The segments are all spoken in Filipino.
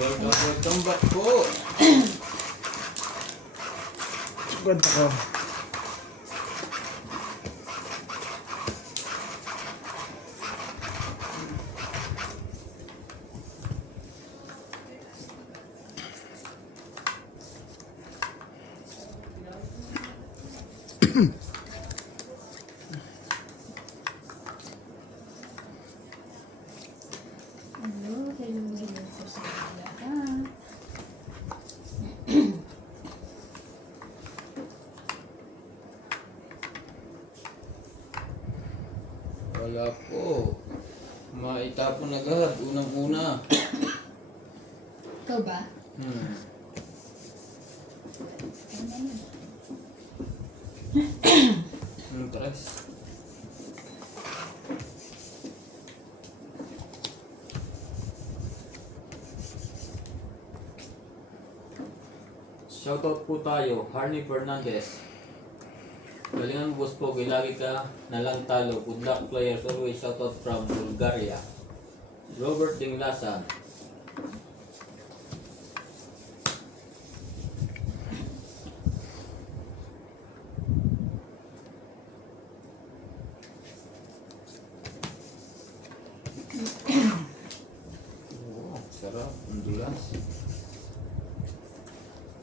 Welcome back po. Sugod ako. Hello po sa lahat. Wala po. Maitapon agad. Unang-una. Ikaw ba? Ano yun? Tres. Shoutout po tayo, Harney Fernandez. Galingan boss po, lagi ka nalang talo. Good luck players, always shoutout from Bulgaria. Robert Dinglasan. Oo, sarap, ang dulas.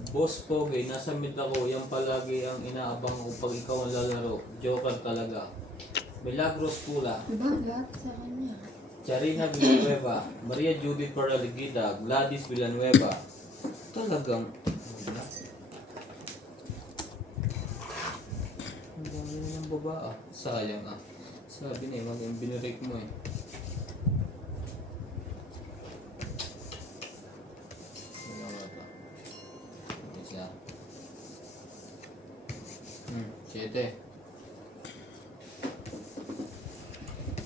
Boss Pogi, nasa mid ako, yan palagi ang inaabang ko pag ikaw ang lalaro. Joker talaga. Milagros Pula, Diba lahat sa kanya? Charina Villanueva, Maria Judith Paraligida, Gladys Villanueva. Talagang, wala. Ang dami na ng baba ah. Sayang ah. Sabi na eh, binirek mo eh. Siete.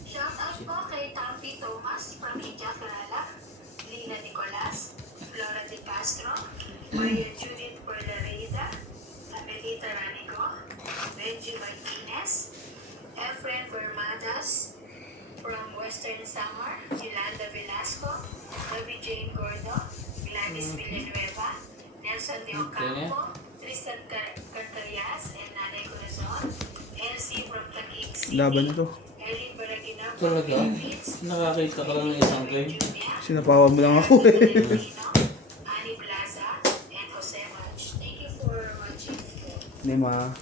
Shoutout po kay Tampi Thomas from Hija Kerala, Lina Nicolas, Flora De Castro, Maria Judith Porlarida, Amelita Ranigo, Benji Martinez, Efren Bermadas from Western Samar, Yolanda Velasco, Debbie Jane Gordo, Gladys Villanueva, Nelson De Ocampo, Tristan Cartarias, and Nanay Corazon, LC from Taguig City, Laban ito. Ellie Baragina from Talaga? Philippines, Nakakita ka lang ng isang game. Sinapawan mo lang ako eh. Ani Plaza, and Jose Mach. Thank you for watching. Lima.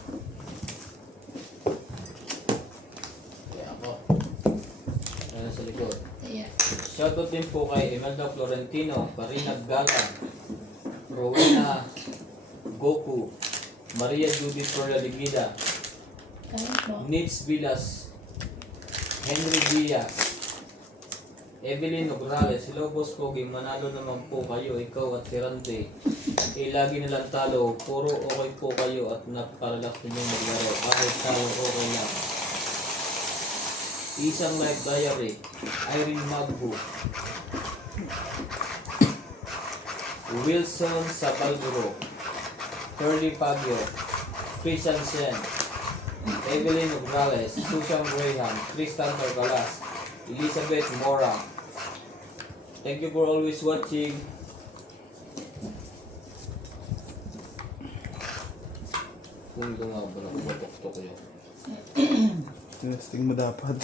Kaya ako. Ano sa likod? Kaya, Shoutout din po kay Imelda Florentino, Parina Galang, Rowena Goku, Maria Judith Porlaligida, kahit mo. Nitz Vilas, Henry Diaz, Evelyn Nograles. Hello boss Pogi, manalo naman po kayo, ikaw at si Rante. Lagi nilang talo, puro okay po kayo at napakarelax ninyong maglaro. Kahit talo, okay lang. Isang life diary, Irene Magbu, Wilson Sapalguro, Curly Fabio, Christian Sen, Evelyn Nograles, Susan Graham, Tristan Torcalas, Elizabeth Mora. Thank you for always watching. Kung ito nga ba nakubatok ko yun. Testing mo dapat.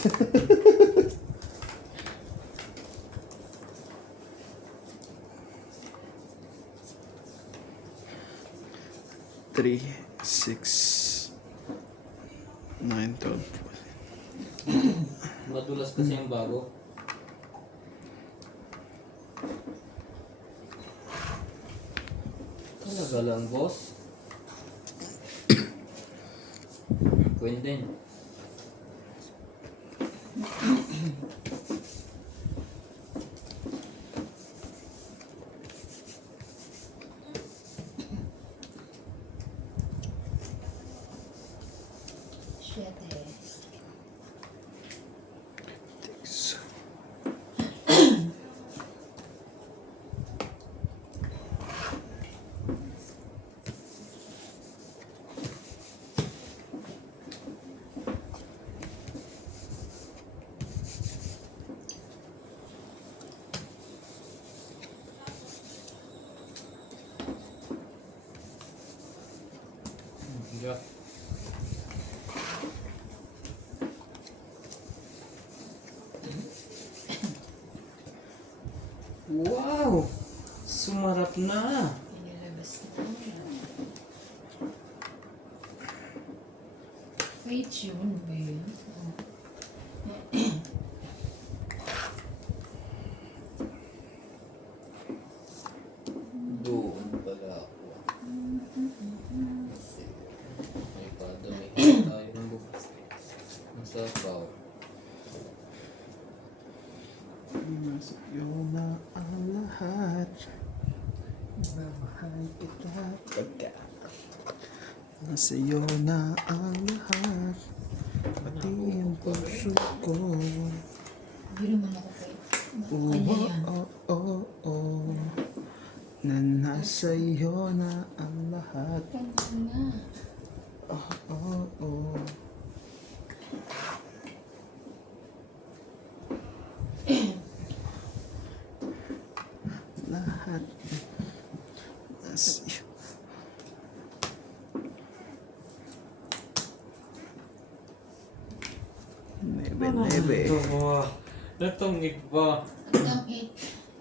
3, 6, 9, 12. Madulas kasi ang bago. Talaga lang, boss. Queen din. Siyete. Wow! Sumarap na! Inilabas na. Wait, yun ba yun? Doon pala ako. May padamihan tayo ng bukas. Ang sapaw. Nasa iyo na ang lahat. Mahal kita pagka. Nasa iyo na ang lahat. Pati ang puso ko. Hindi naman ako kayo. Oh, Kanya yan. oh, oh, oh. Na nasa iyo na ang lahat. Kanya nga. Oh, oh, oh. Lahat. Nasa iyo. Nebe, nebe. Ito ba? Natungit ba? Hanggang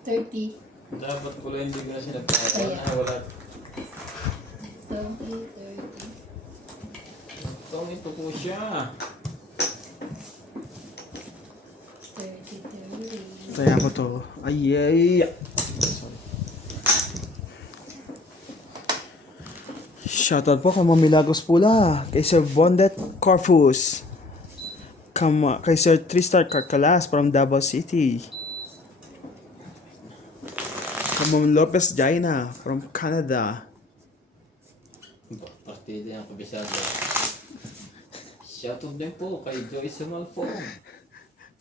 8:30. Dapat ko lang hindi ko na sinapakan. Kaya. Wala. Hanggang 8:30. Natungit po siya. 30. Kaya ko to. Ay, ay. Shoutout po kay Mami Lagos Pula, kay Sir Bondet Corfus, kay Sir 3-Star Carcalas from Davao City, kay Ma'am Lopez Jaina from Canada, Partida yung kabisado. Shoutout din po kay Joyce Malfong.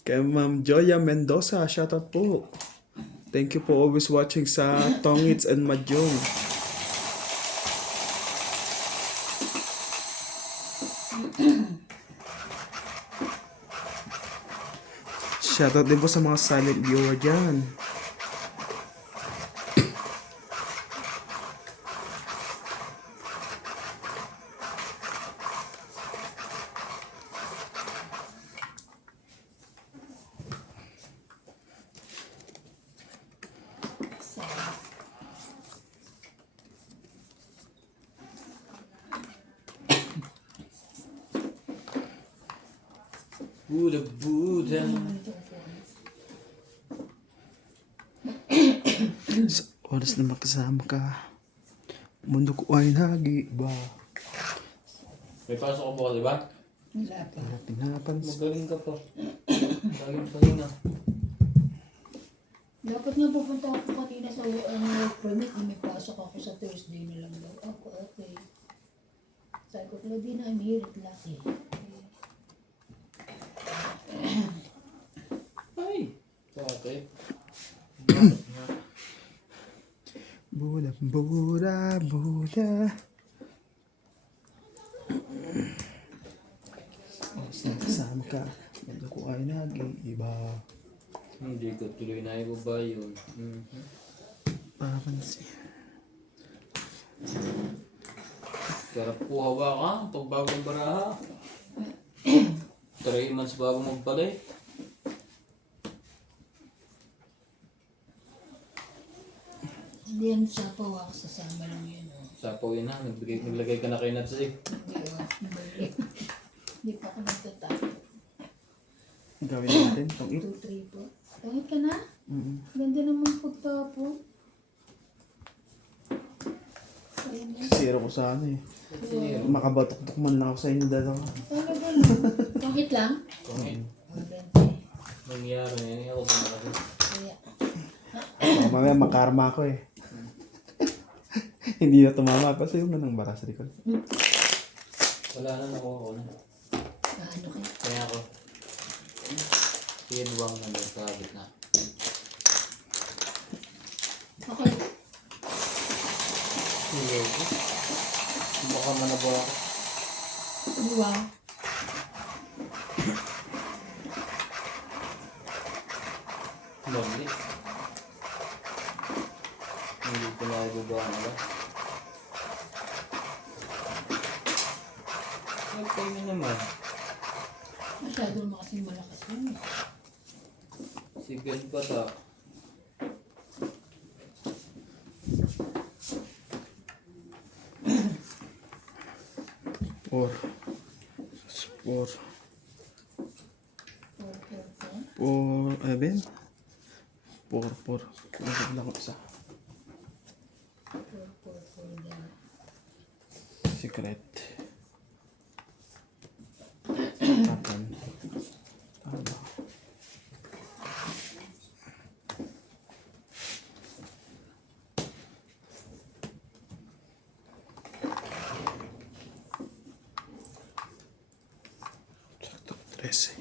kay Ma'am Joya Mendoza, shoutout po. Thank you for always watching sa Tongits and Mahjong. Shoutout din po sa mga silent viewer dyan. Buda Buda. Sa oras na makasama ka, mundo ko ay nag-iiba. May pasok ka po, di ba? Wala pa. Pinapansin. Magaling ka pa. Magaling pa rin ah. Dapat nga pupunta ako kanina sa work permit na may pasok ako sa Thursday na lang daw. Ako, okay. Sabi ko, Claudine, I'm here at Lucky. Ay! Bakit? Buda, buda, buda. Oras na kasama ka, mundo ko ay nag-iiba. Hindi ko tuloy na ibaba yun. Papansin. Sarap po hawa ka pag bagong baraha. 3 months bago magpalit. Hindi yan sa pawa, sasama lang yun. Oh. Sapaw yun ha, naglagay ka na kay Natsig. Hindi, oh. Balik. Hindi pa ako nagtatapos. Gawin natin itong 2, 3 po. Tangit ka na? Ganda naman pagtapo. Ayun na. Zero ko sa ano eh. Makabatok-tok man lang ako sa inyo dalawa. Talaga lang. Tangit lang? Kungit. Maganda. Nangyari na yun, ako pumalaki. Kaya. Baka mamaya makarma ako eh. Hindi na tumama. Kasi yung manang bara sa likod. Wala na, nakuha ko na. Ano ka? Kaya ako. Pinwang na doon sa gitna. Okay. Hello ko. Baka manabawa ako. Wow. Lovely. Hindi ko na ibaba na ba? Okay na naman. Masyado naman kasing malakas yun. Si Ben pa sa 4. 4. 4, 11. 4, 4. Nagod lang ako isa. Secret. Apan. Tama. Sakto, 13.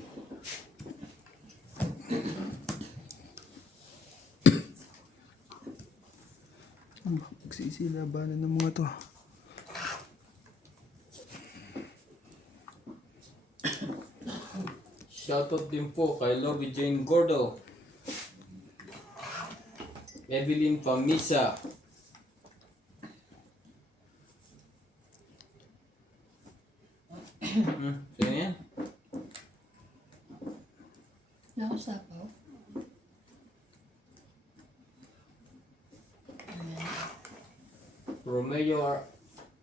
Magsisilabanan ng mga to. Shoutout din po kay Lobby Jane Gordo, Evelyn Pamisa, sino yan? Nakasapaw. Romeo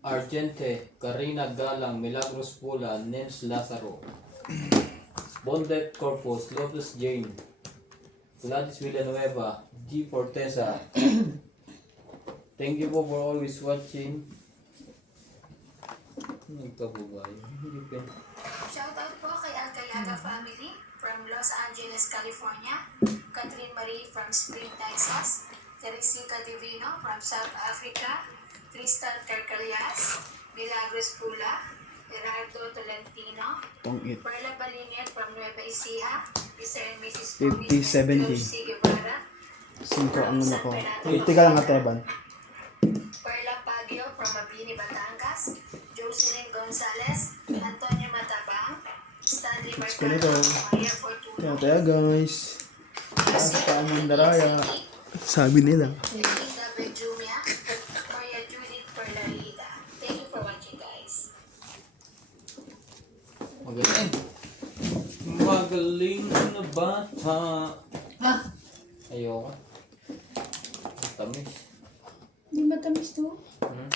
Argente, Karina Galang, Milagros Pula, Nens Lazaro, Bondet Corpus, Lotus Jane, Gladys Villanueva, G. Forteza. Thank you po for always watching. Nagtabubayo. Hindi pa. Shoutout po kay Alcayaga family from Los Angeles, California. Catherine Marie from Spring, Texas. Teresita Divino from South Africa. Tristan Carcalias. Milagros Pula. Gerardo Tolentino. Tongit. Perla Balinet from Nueva Ecija. Mr. and Mrs. 50-70. Lucy Guevara. 5 ang una ko. Tika lang Teban. Perla Pagio from Mabini, Batangas. Jocelyn Gonzalez. Antonio Matabang. Stanley ko nito. Mercado. Maria Fortuna. Kaya guys. Hasta ang daraya. Sabi nila. Linda Benjumia. Maria Judith Perlarida. Thank you for watching, guys. Magaling. Magaling na bata. Ah, Ayoko. Tamis. hindi matamis to. Hmm?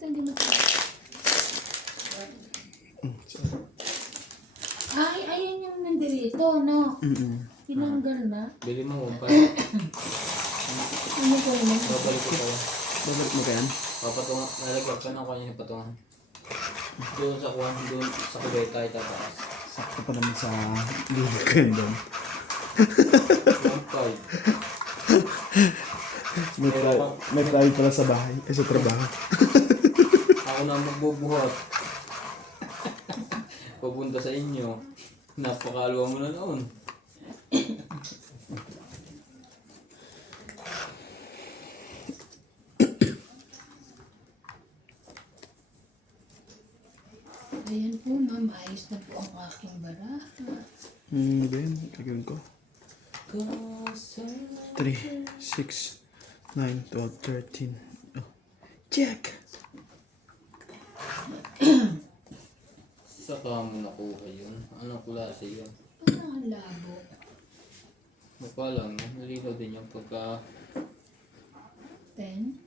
Ito hindi matamis. Ay, ayun yung nandirito, no? Tinanggal na. Bili mo pa. Ano ko yun? Babalik ko tayo. Babalik mo yan? Papatungan. Nalagyan ka ng kanya patungan. Doon sa kuwan. Doon sa kubay tayo tataas. Sakto pa naman sa lilig ko yun doon. 1.5. May private pala sa bahay. Sa trabaho. Ako na magbubuhat. Papunta sa inyo. Napakalwa mo na noon. Ayan po, no? Maayos na po ang aking baraha. Ben, kagawin ko. 3, 6, 9, 12, 13. Oh. Check! Saka mo nakuha yun. Anong klase yun? Parang ang labo. Mukha lang. Nalinaw din yung pagka... 10.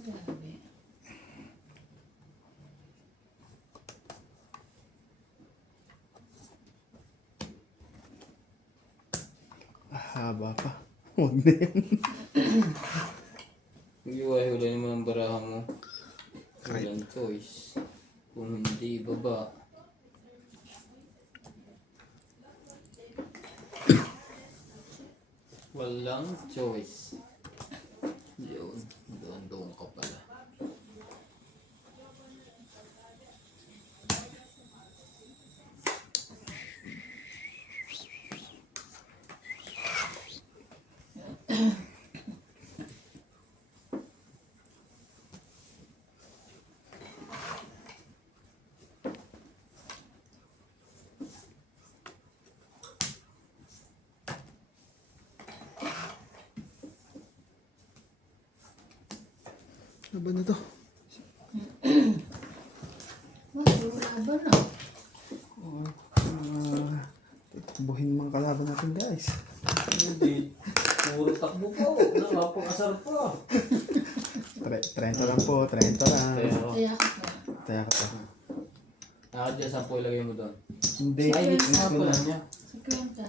Grabe. Haba pa. Huwag na yan. Hiwa-hiwalay naman ang baraha mo. Walang choice. Kung hindi baba. Walang choice. Yun. Doon ka pala. Ano ba na to? Wala ba na? Oh, Takbuhin mga kalaban natin guys. Hindi. Puro takbo po. Nakapag-asar pa. 30 lang po, 30 lang. Pero, Kaya ka pa. Kaya ka pa. nakadya 10 ilagay mo doon. Hindi. Ay, Ito nga pala na. niya. Sa kwenta.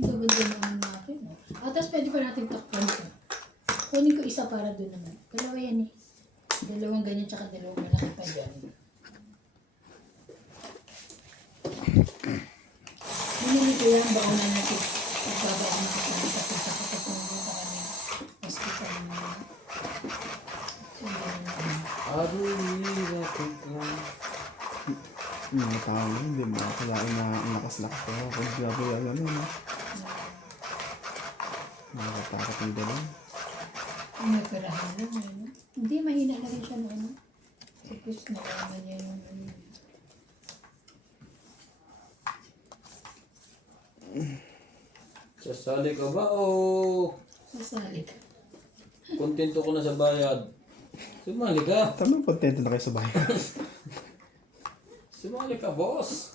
Gaganda naman natin. No? Tapos pwede pa natin takpan ito. Kunin ko isa para doon naman. Dalawa yan eh. Dalawang ganyan tsaka dalawang malaki pa dyan. Binili ko yan, baka na natin pagbabaan na kasi sa pisa kapag pumunta kami hospital na. So, ganun na. Arulira ko. Mga tao hindi mo akalain na ang lakas-lakas ko. Kung grabe alam mo na. Nakakatakot yung dalawa. May perahan lang, ano? Hindi, mahina na rin siya noon. Tapos nalaman niya yung ano. Sasali ka ba o Sasali ka. kontento ko na sa bayad? Sumali ka. Tama, kontento na kayo sa bahay. Sumali ka, boss.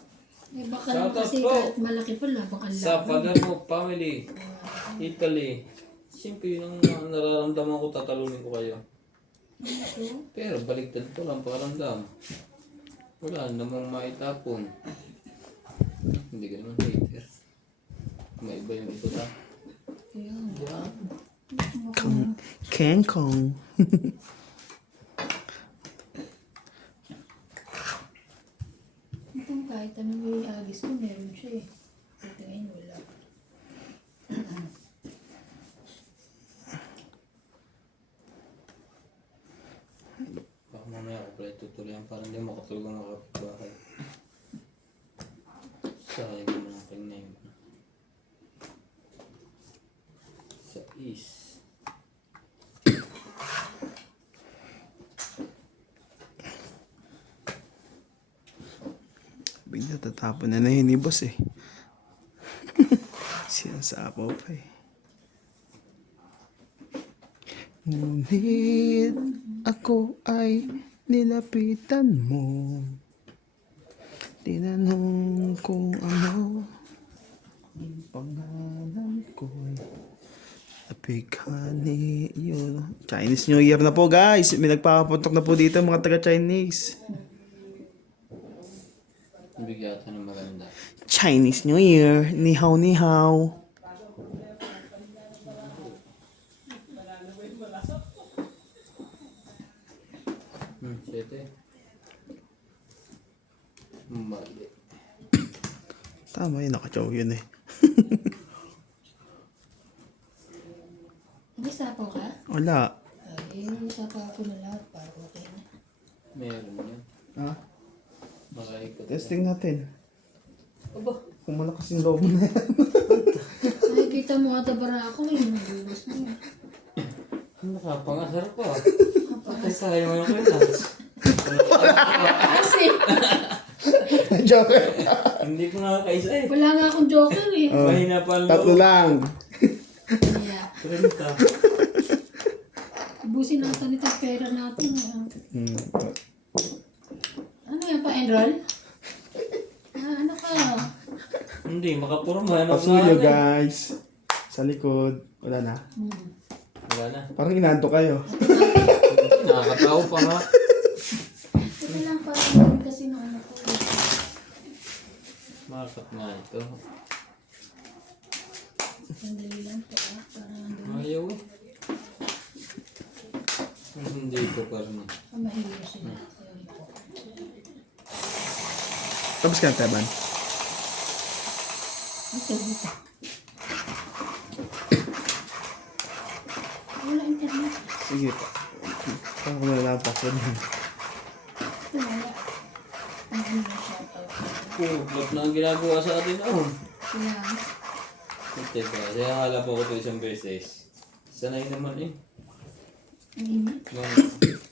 Eh baka lang Shoutout kasi po. kahit malaki pala, baka Sa laban. Palermo family, Italy. Siyempre yun ang nararamdaman ko, tatalunin ko kayo. Ito, Pero baliktad ko lang pakiramdam. Wala namang maitapon. Hindi ka naman hater. May iba yung ito ta. kaya Kong. Ken Kong. itong kahit ano may agis ko, meron siya eh. Ito ngayon, wala. Baka mamaya ako pala tutuloyan para hindi makatulog ang mga kapitbahay. Sayang naman ang kanya yun. Sa is. Bigla tatapon na yun ni boss eh. Siya sa apaw pa eh. Ngunit ako ay nilapitan mo. Tinanong kung ano ang pangalan ko. Napighani yun. Chinese New Year na po guys. May nagpapapuntok na po dito mga taga-Chinese. Bigyan yata ng maganda. Chinese New Year. Ni hao ni hao. Siyete. Mali. Tama yun, nakachaw yun eh. Nag-isapaw ka? Wala. Ay, isapaw ako na lahat para okay na. Meron yan. Ha? Makaikot. Testing natin. Aba. Kung malakas yung loob na yan. Nakikita mo ata bara ako eh, nagulas mo eh. Nakapangasar pa. Patay tayo ngayon ko yun. Kasi, Joke. Hindi ko nakakaisa eh. wala nga akong joker eh. Mahina pa ang Tatlo lang. Kaya, 30. ubusin natin itong pera natin. Hmm. Ano yan, pa-enroll? Ano ka? Hindi, makapurma. Ano Pasuyo nga, guys. Sa likod. Wala na. Wala na. Parang inanto kayo. Nakakatawa pa nga. Ito lang parang kasi nung ano ko. Markat nga ito. Sandali lang po parang andun. Ayaw eh. Hindi ko pa rin. Mahilo sila. Sorry po. Tapos ka na, Teban. Ito, dito. Wala internet. Sige po. Parang ko na lang ang password yun. Ito wala. Ang ano na shoutout. Kulat na ang ginagawa sa atin. Oh. Kaya, Ito ba? Kaya hala po ko ito isang beses. Sanay naman eh. ang init.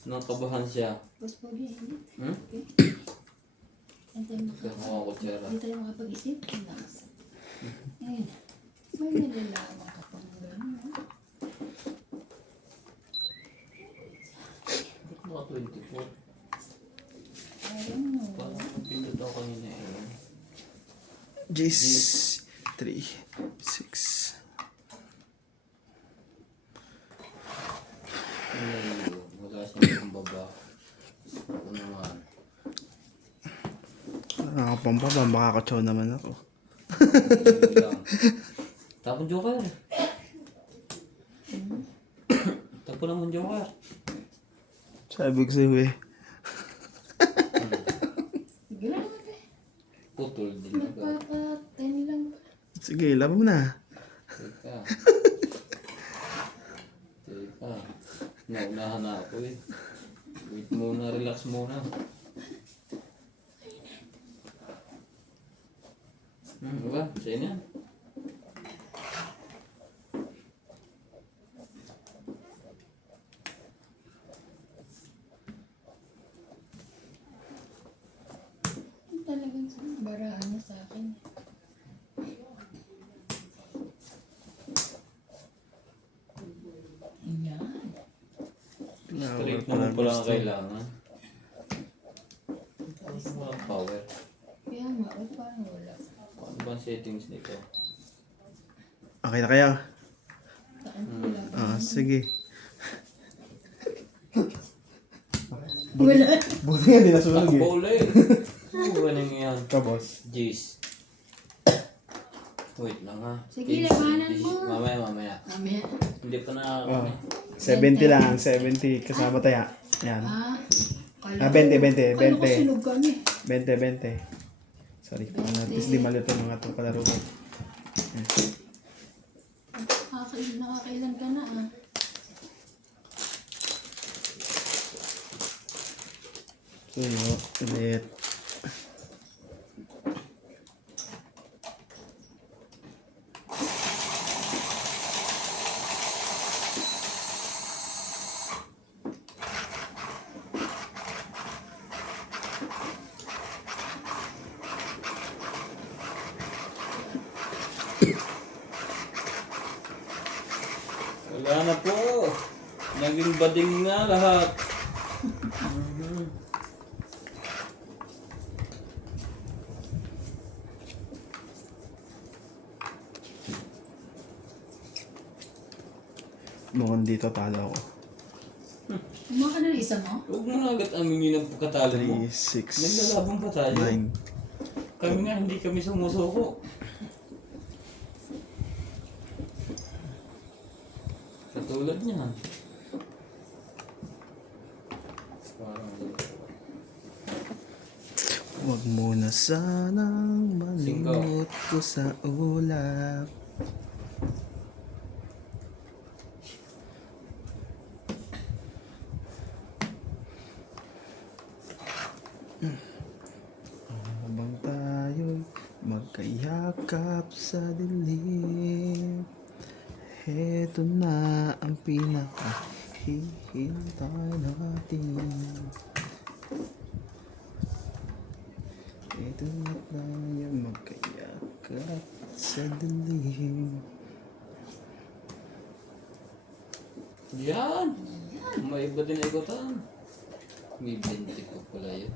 Nang kabahan siya. Mas pogi, init. Hmm? Hindi tayo Kaya mukha ko tsara. Hindi tayo makapag-isip. Relax. Ayun. May nilalaman ka pang gano'n. Mga 24. Ayun mo. Parang pindot ako kanina eh. Jace 3, 6. Ay, wala siyang baba. Ako naman. Nakakapampaba, makakatsaw naman ako. Yun lang. Tapon joker. Tapon naman joker. Sabi ko sa'yo eh. Sige lang naman eh. Putol din agad. Magpapa-10 lang ba? Sige, laban mo na. Teka. Teka. Naunahan na ako eh. Wait muna, relax muna. Diba? Sa'yo na. Talagang barahan niya sa akin. Ayan. Straight naman pala ang kailangan. Tapos walang power. Kaya nga, parang wala. Ano ba ang settings nito? Okay na kaya? Saan ko wala? Sige. Wala. Buti nga, di nasunog eh. Takbo ulit! Oo, ganun yan. Ka, boss. Jeez. Wait lang ha. Sige, Jeez, labanan jeez. mo. Mamaya. Mamaya. Hindi pa na Oh, 70 lang, 70. Kasama tayo. Yan. Kala 20, 20, Kala ko 20. sunog kami. 20, 20. Sorry. At least di malito ng atong kalaro ko. Nakakailan ka na ah. Suyo, ulit. Wala na po. Naging bading nga lahat. Mukhang dito talo ako. Kumuha ka na ng isa mo? Huwag mo na agad aminin ang pagkatalo mo. 3, 6, Naglalaban pa tayo. 9. Kami nga hindi kami sumusuko. Katulad niya. Parang Huwag mo na sanang malimot ko sa ulap. Habang tayo'y magkayakap sa dilim, heto na ang pinakahihintay natin. Heto na tayo magkayakap sa dilim. yan! May iba din na igutan. May 20 ko pala yun.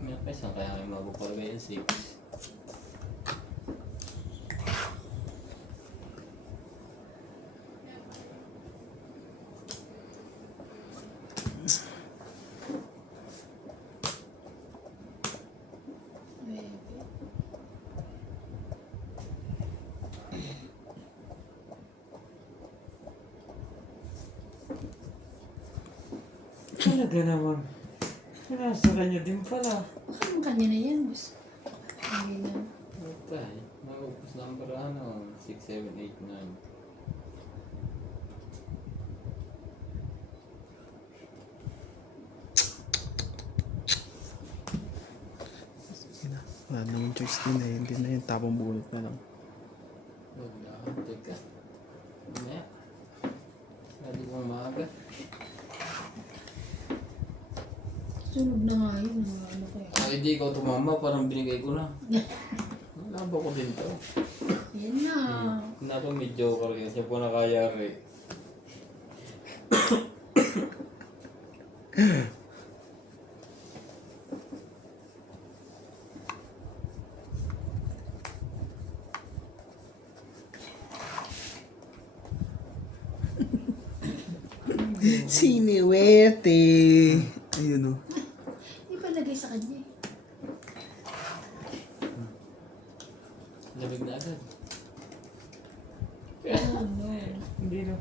May saan kaya may mabupalagay yung 6. Talaga naman. Nasa kanya din pala. Baka yung kanya na yan, boss. Ay, na. Okay. Naupos number 6, 7, 8, 9. Wala naman choice din na yun. Hindi na yun. Tapang bunot na lang. Wala. Teka. Mamaya. Pwede kong maaga. Sunog na nga yun. Ano kaya? Hindi ikaw tumama. Parang binigay ko na. Nalaba ko din to. Yan na. Nato medyo joker yun. Siya po nakayari. Siniwerte. Ayun o. Hindi pa lagay sa kanya eh. Lamig na agad. Oh no. Hindi no.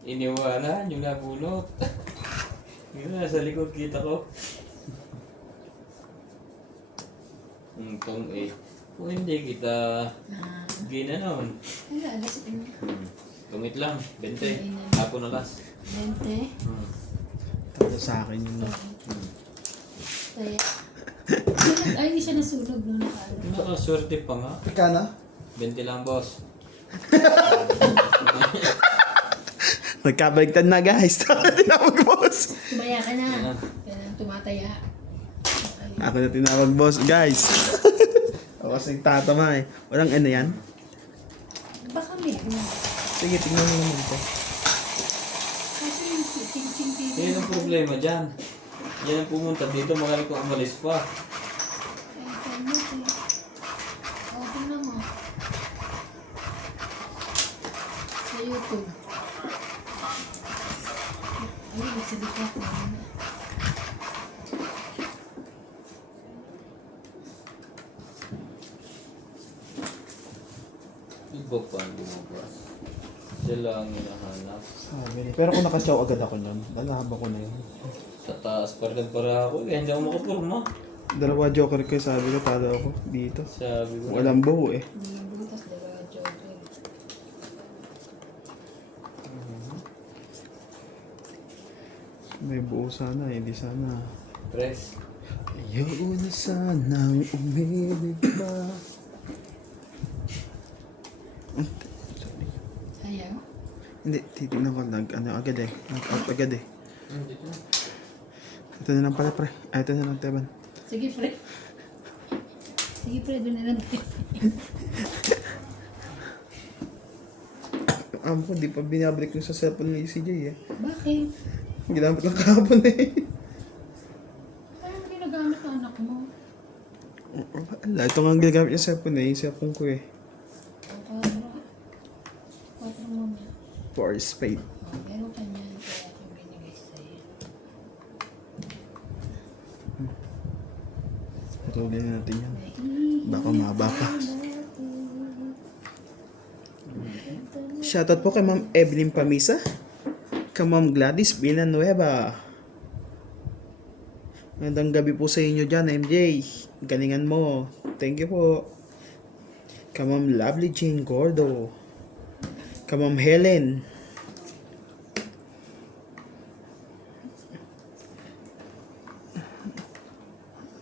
Iniwanan yung nabunot. Yun na, sa likod kita ko. Kung kung hindi kita Ah. ginanon. Ay, alas ko. Tumit lang, 20. Hapon alas. 20. Talo sa akin yun. No? Kaya. Ay, hindi siya nasunog nung nakaano. Nakaswerte pa nga. Ikana? 20 lang, boss. Nagkabaligtad na guys. Tinawag boss. Tumaya ka na. Kaya tumataya. Ay, Ako na tinawag boss guys. Ako kasi nagtatama eh. Walang ano yan? baka meron. Sige, tingnan mo naman ito. Kasi yung ching-ching dito. Yan ang problema dyan. Yan ang pumunta dito, magaling ko umalis pa. Ay, kamot eh. O, tingnan mo. Sa YouTube. Ay, nagsalita ko. Iba pa ang lumabas. Sila ang hinahanap. Sabi niya. Pero kung nakachaw agad ako nun, lalaba ko na yun. Sa taas pa rin para ako. Kaya hindi ako makapurma. Dalawa joker ko sabi ko, talo ako dito. Sabi ko. Walang buo eh. Hindi yung butas, dalawa joker. May buo sana, hindi sana. Press. Ayaw na sanang umilig ba? Ayaw? Hindi, titignan ko ano agad eh. Nag-out agad eh. Dito. Ito na lang pala pre. Ay, ito na lang Teban. Sige, pre. Sige, pre, doon na lang. Ko, di pa binabalik yung sa cellphone ni CJ eh. Bakit? Ginamit lang kahapon eh. Ano ginagamit ng anak mo? Wala, ito nga ang ginagamit yung cellphone eh. Yung cellphone ko eh. Quatro mo na. For spade. Oh, meron ka niyan, kaya ito binigay sa'yo. Patulin na natin yan. Baka mahaba pa. Shoutout po kay Ma'am Evelyn Pamisa. Kay Ma'am Gladys Villanueva. Magandang gabi po sa inyo dyan, MJ. Galingan mo. Thank you po. Kay Ma'am Lovely Jane Gordo. Kay Ma'am Helen.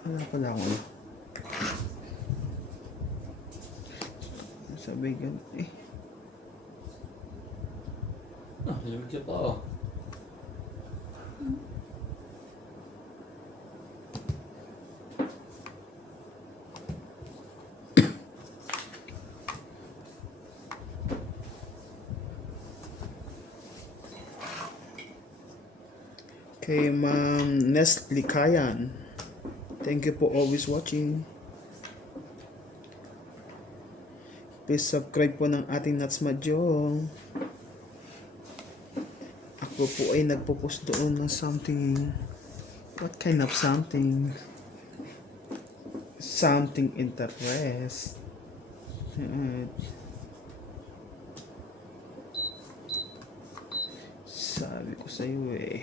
Wala pala akong ano. Sabi ganun eh. Limit siya pa oh. Kay Ma'am Nestle Kayan. Thank you for always watching. Please subscribe po ng ating Nuts Madyong. Ako po ay nagpo-post doon ng something. What kind of something? Something interest. Sabi ko sa iyo eh.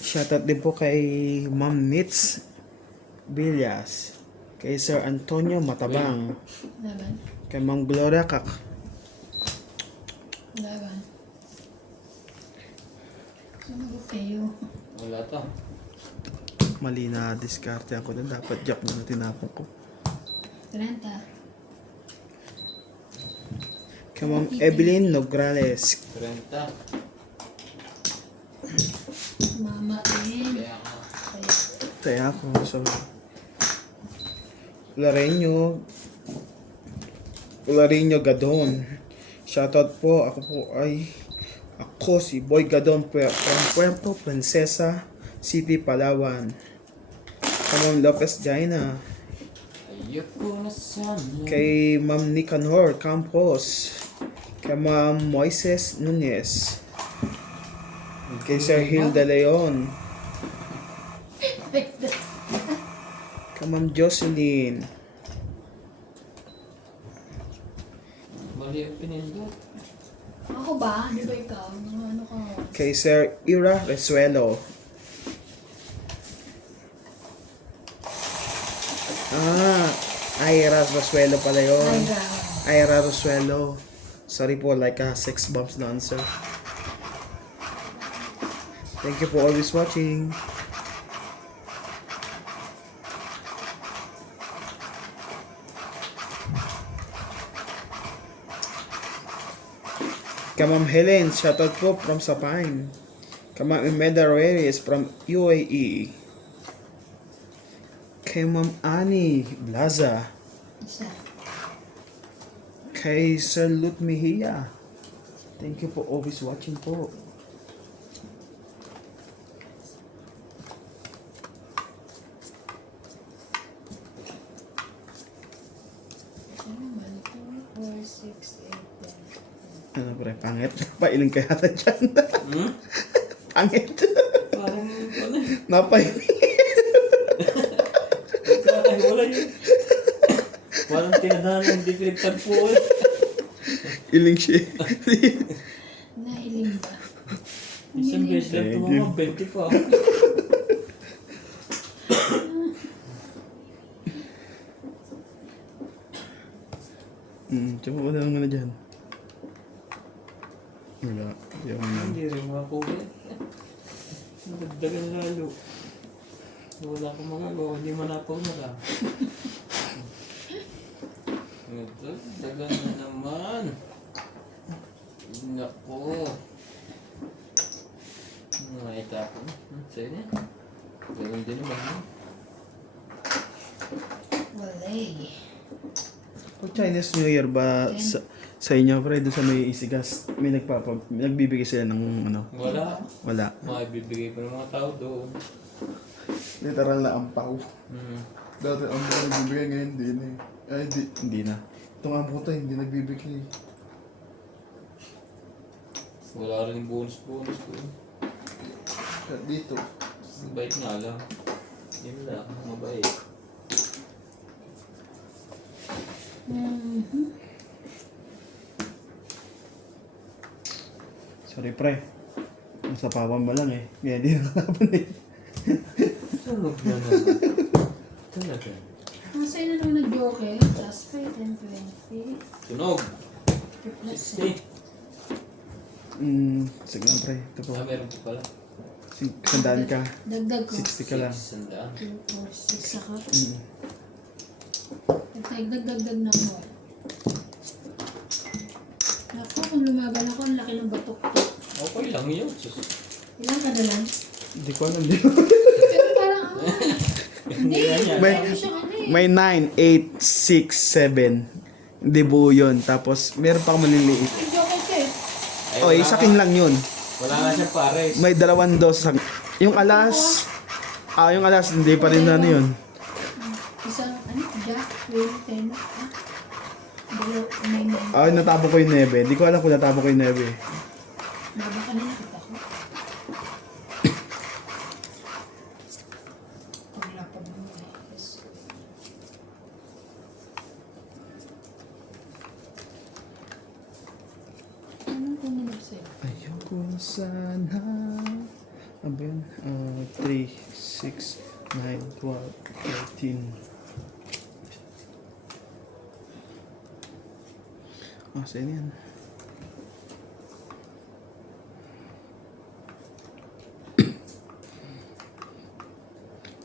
Shoutout din po kay Ma'am Nits Villas, kay Sir Antonio Matabang, Laban. kay Ma'am Gloria Kak. Laban. Sumagot kayo. Wala to. Mali na diskarte ako na dapat jack na tinapon ko. 30. Kay Ma'am Evelyn Nograles, 30. Mama din. Kaya ako. Kaya, kaya ako so Lareño Gadon. Shoutout po, ako po ay Ako si Boy Gadon from Puerto Princesa City, Palawan. Ma'am Lopez Jaina. Ayoko na sana. Kay Ma'am Nicanor Campos. Kay Ma'am Moises Nunez. Kay Sir Hil De Leon. Kay Ma'am Jocelyn. Mali ang pinindot. Ako ba? Di ba ikaw? Ano ka? Kay Sir Ira Resuelo. Ira Resuelo pala yun. Ay, Ira Resuelo. Sorry po, like 6 bumps na answer. Thank you for always watching. Kay Ma'am Helen, shoutout po from Sapine. Kay Ma'am Imelda Reyes from UAE. Kay Ma'am Annie Blaza. isa. Kay Sir Lut Mejia. Thank you for always watching po. Ano man? 2, 4, 6, 8, 10. Ano pre, pangit? Pailing kaya yata dyan. Hmm? Pangit. Parang ano? Napailing. Wala yun. Parang tinadahan ng di pinagtagpuan. Iling siya. Nailing ba? Isang beses lang tumama, 20 pa. Tsaka ko na lang na dyan. Wala. Yung Hindi rin makakuha. Nagdagan lalo. Wala akong magagawa, hindi manapaw na lang. Nagdagan na naman. Nako. Itapon. Sa'yo na. Gawin din naman. Walay. Pag Chinese New Year ba sa inyo, pre, doon sa may isigas, may nagbibigay sila ng ano? Wala. Wala. Makibibigay pa ng mga tao doon. Literal na ampaw. Hmm. Dati ang mga nagbibigay ngayon, hindi na eh. Ay, hindi na. Itong ampaw to, hindi nagbibigay. Wala rin bonus doon. Dito. Mabait nga lang. Yun lang, mabait. Sorry, pre. Nasa pawan mo lang eh. Kaya di nakalaban eh. Sunog na naman. Talaga. Masaya na naman nag-joke. Plus 5, 10, 20. Sunog! Plus Sige lang, pre. Ito po. Meron po pala. Sandaan ka. Dagdag ko. 60 ka lang. 600. 2, 4, 6 ako. Mm. Dagdag na ako. Naku, kung lumaban ako, ang laki ng batok ko. Okay lang yun. Sus. Ilan ka na lang? Hindi ko alam. Di Pero parang ako. Hindi. May- Ano siya ano eh. May 9, 8, 6, 7. Hindi buo yun. Tapos, meron pa maliliit. Joke ka eh. Ay, Oh, wala isa ka. king lang yun. Wala nga siyang pares. May 2 dos. Yung alas, yung alas, hindi pa rin ano yun. Isang, ano, Jack, Will, 10, Dalo, 9, 9. Natabo ko yung 9. Hindi ko alam kung natabo ko yung 9. Baba ka na nakita ko. Paglapag mo eh. Yes. Anong pumunod sa'yo? Ayoko sana. Ano ba yun? 3, 6, 9, 12, 13. Saan yan?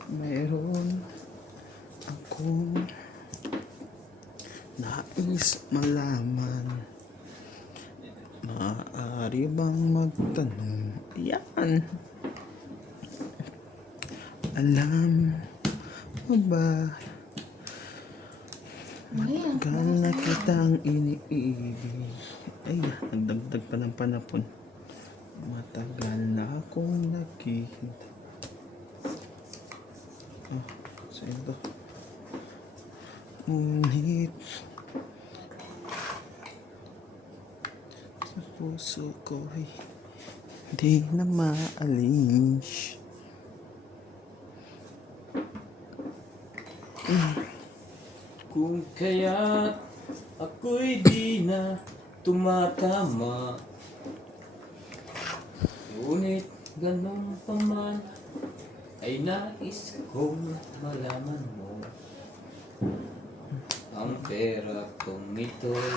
Mayroon akong nais malaman. Maaari bang magtanong? Yan. Alam mo ba? Ayan. Matagal na kitang iniibig. Ay, nagdagdag pa ng panapon. Matagal na akong naghihintay. Ah, sa'yo to. Ngunit sa puso ko'y di na maalis. Kung kaya't ako'y di na tumatama, ngunit ganun pa man ay nais kong malaman mo. Ang pera kong ito'y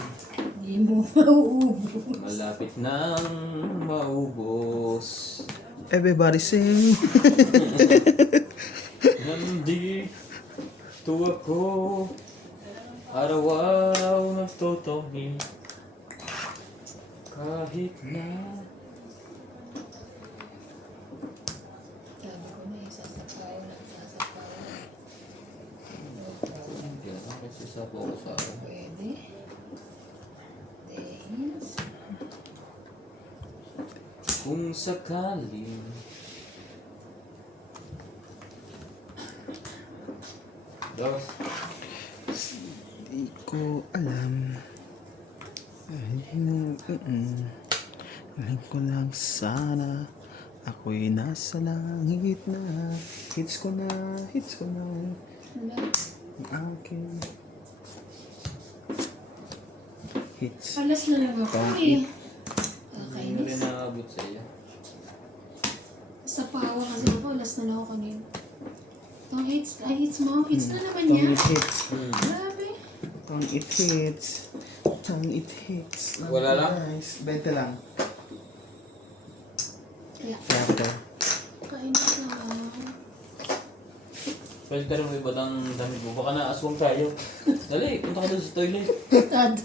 Hindi mo mauubos. malapit nang maubos. Everybody sing. Nandito ako, araw-araw nagtutungi, kahit na Sabi ko na eh, sasapaw lang, sasapaw lang. hindi na kasi sa po sa akin. Pwede. Thanks. Kung sakaling Dos. Di ko alam. Alam ko lang sana ako'y nasa langit na. Hits ko na Wala. ang aking hits. Alas na lang ako eh. Okay, Hindi mo rin naabot sa iyo. sa pawa kasi ako, alas na lang ako kanina. Itong hits, hits mo, hits na naman Tong yan. it hits. Grabe. Tong it hits. Tong it hits. Wala lang? Nice. 20 lang. Kaya, Kaya ko. kain na lang. Pwede mo iba ng damit mo. Baka naaswang tayo. Dali, punta ka doon sa toilet. Tado.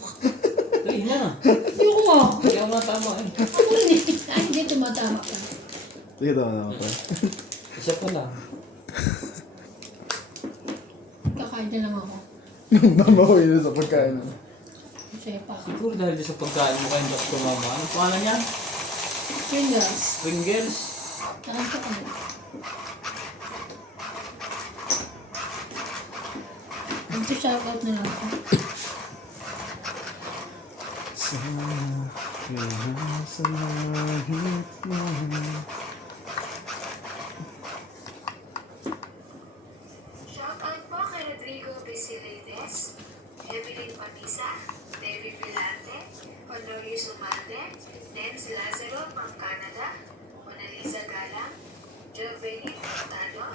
Dali na. Hindi ko nga. Kaya nga tama eh. Ako rin eh. Ay, hindi tumatama ka. Sige daw naman pa. Isa pa lang. Kakain na lang ako. Mamahoy na sa pagkain. Masaya pa ako. Siguro dahil sa pagkain mo kayo Diyos kumama. Anong pangalan niya? Fingers. Pringles. Nakanta ka na. Mag-shoutout na lang ako. Sana kaya sa langit mo. Shoutout po kay Rodrigo Bisiledes, Evelyn Panisa, David Vilante, Honorius Umalde, Nancy Lazaro from Canada, Mona Lisa Galang, Giovanni Furtado,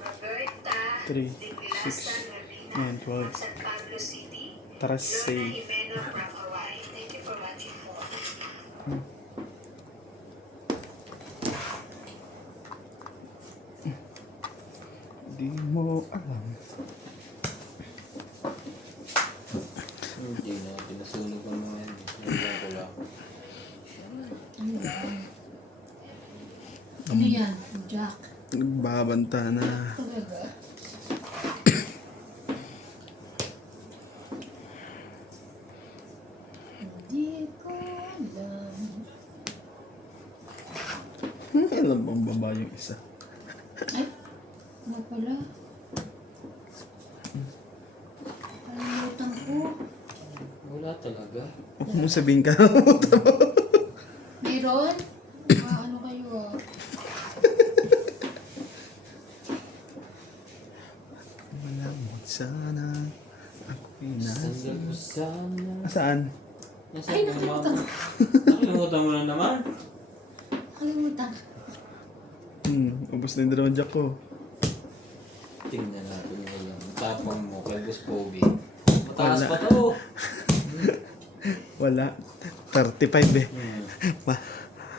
Roberta 3, de 6, Villasan Ravina 9, from 12. San Carlos City, Tara, Lona say. Jimeno from Hawaii. Thank you for watching po. Di mo alam. Hindi na. Pinasunog ko mga yan. Nandiyan ko lang. Ano yan? Jack. Nagbabanta na. Talaga? Hindi ko alam. Alam bang baba yung isa? Ay, ano pala? Kalimutan ko. Wala talaga. Huwag mo sabihin ka. Mayroon? Ano kayo ah? Wala mo sana ako'y nasa. Sandal ko sana. Saan? Nasa Ay, nakalimutan. Nakalimutan mo na naman. Nakalimutan. Ubus na yung dalawang jack ko. Tingnan natin ngayon. Tapang mo kay Boss Pogi. Mataas pa to. Wala. 35 eh.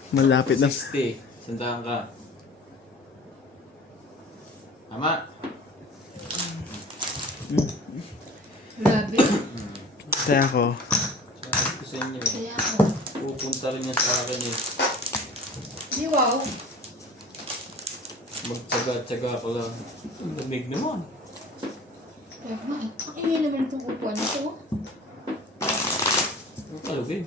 Malapit na. 60. Sandahan ka. Tama. Grabe. Kaya ako. Sabi ko sa inyo eh. Kaya ako. Pupunta rin niya sa akin eh. Di wow. Magtsaga-tsaga ka lang. Ang lamig naman. Kaya nga eh. Ang ingay naman itong upuan na ito. Ang kalugin.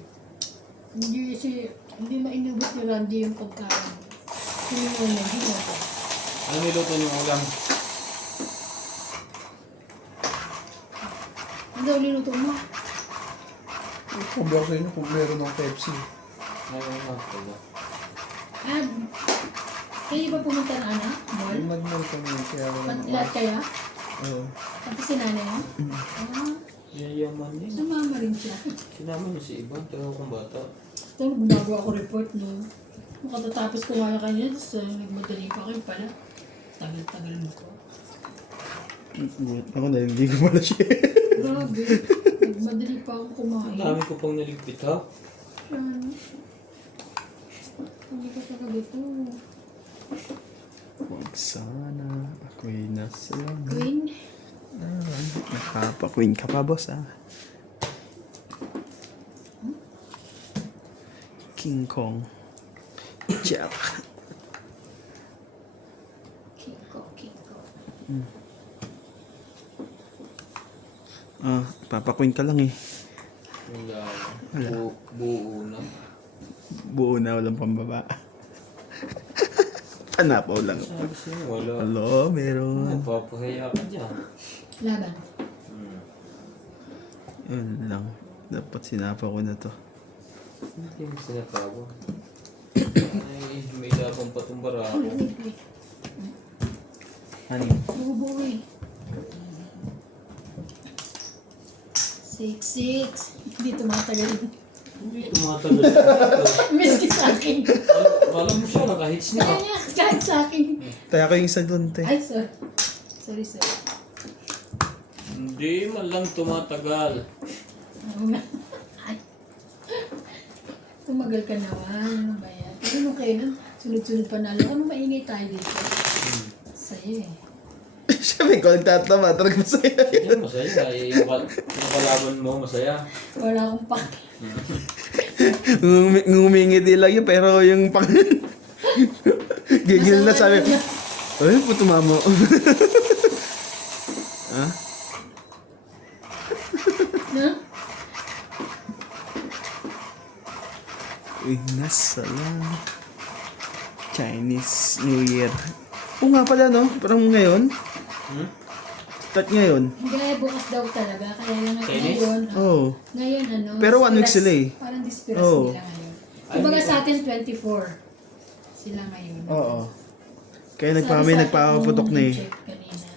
Hindi mainubos ni Randy yung pagkain. Sinuwan na, hindi na. Ano niluto niyong ulam? Ano daw linuto mo? Sabi ako sa inyo kung meron ng Pepsi. Ayaw nga pala. Ah, kayo ba pumunta na ano? Mall? Yung nag-mall kami, kaya wala Lahat kaya? Oo. Pati si nanay mo? Ah, Yayaman din. sumama rin siya. Sinama niyo si Ivan, pero akong bata. Ito, gumagawa ako report no. Nung katatapos ko nga kanya, tapos nagmadali pa kayo pala. Tagal-tagal mo ko. Ako na, hindi ko pala siya. Grabe. Nagmadali pa ako Ang kumain. dami ko pang naligpit ha. Ano? Hindi ko sa dito. Huwag sana ako'y nasa lang. Queen? Nakapa-queen ka pa, boss, ah. King Kong. Jack. Kiko, Kiko. Ah, papa-queen ka lang eh. Wala. Wala. Buo na. Buo na, walang pambaba. Panapaw lang. Sabi sa'yo, wala. Hello, meron. Napapahiya ka dyan. Laban. Yun lang. Dapat sinapa ko na to. Hindi mo sinatawa. Ay, may labang patumbara ako. Ano yun? Bubo eh. 6-6. Hindi tumatagal. Hindi tumatagal dito. Miski sa akin. Alam mo siya, nakahits niya. Kaya niya, kahit sa akin. Tayo ko yung isa dun, te. Ay, sorry. Sorry. Hindi man lang tumatagal. Oo nga. Ay. Tumagal ka naman. Ano ba yan? Pero nung kailan, sunod-sunod panalo. Ano maingay tayo dito? Sa'yo eh. Siyempre, ko nagtatama. Talagang masaya. Hindi masaya. Yung kalaban mo, masaya. Wala akong pake. Ngumingiti lang yun, pero yung pang... Gigil na sabi. Ay, puto mamo. Ha? No? Uy, nasa lang. Chinese New Year. Oo nga pala, no? Parang ngayon. Start ngayon. Hindi, bukas daw talaga. Kaya lang Chinese? ngayon. Oo. Ngayon ano. Pero 1 week dispiras- sila eh. Parang dispiras Oo. nila ngayon. Kumbaga sa atin 24. Sila ngayon. Oo. Kaya Sabi sa akin nagpapaputok na nung eh. check kanina.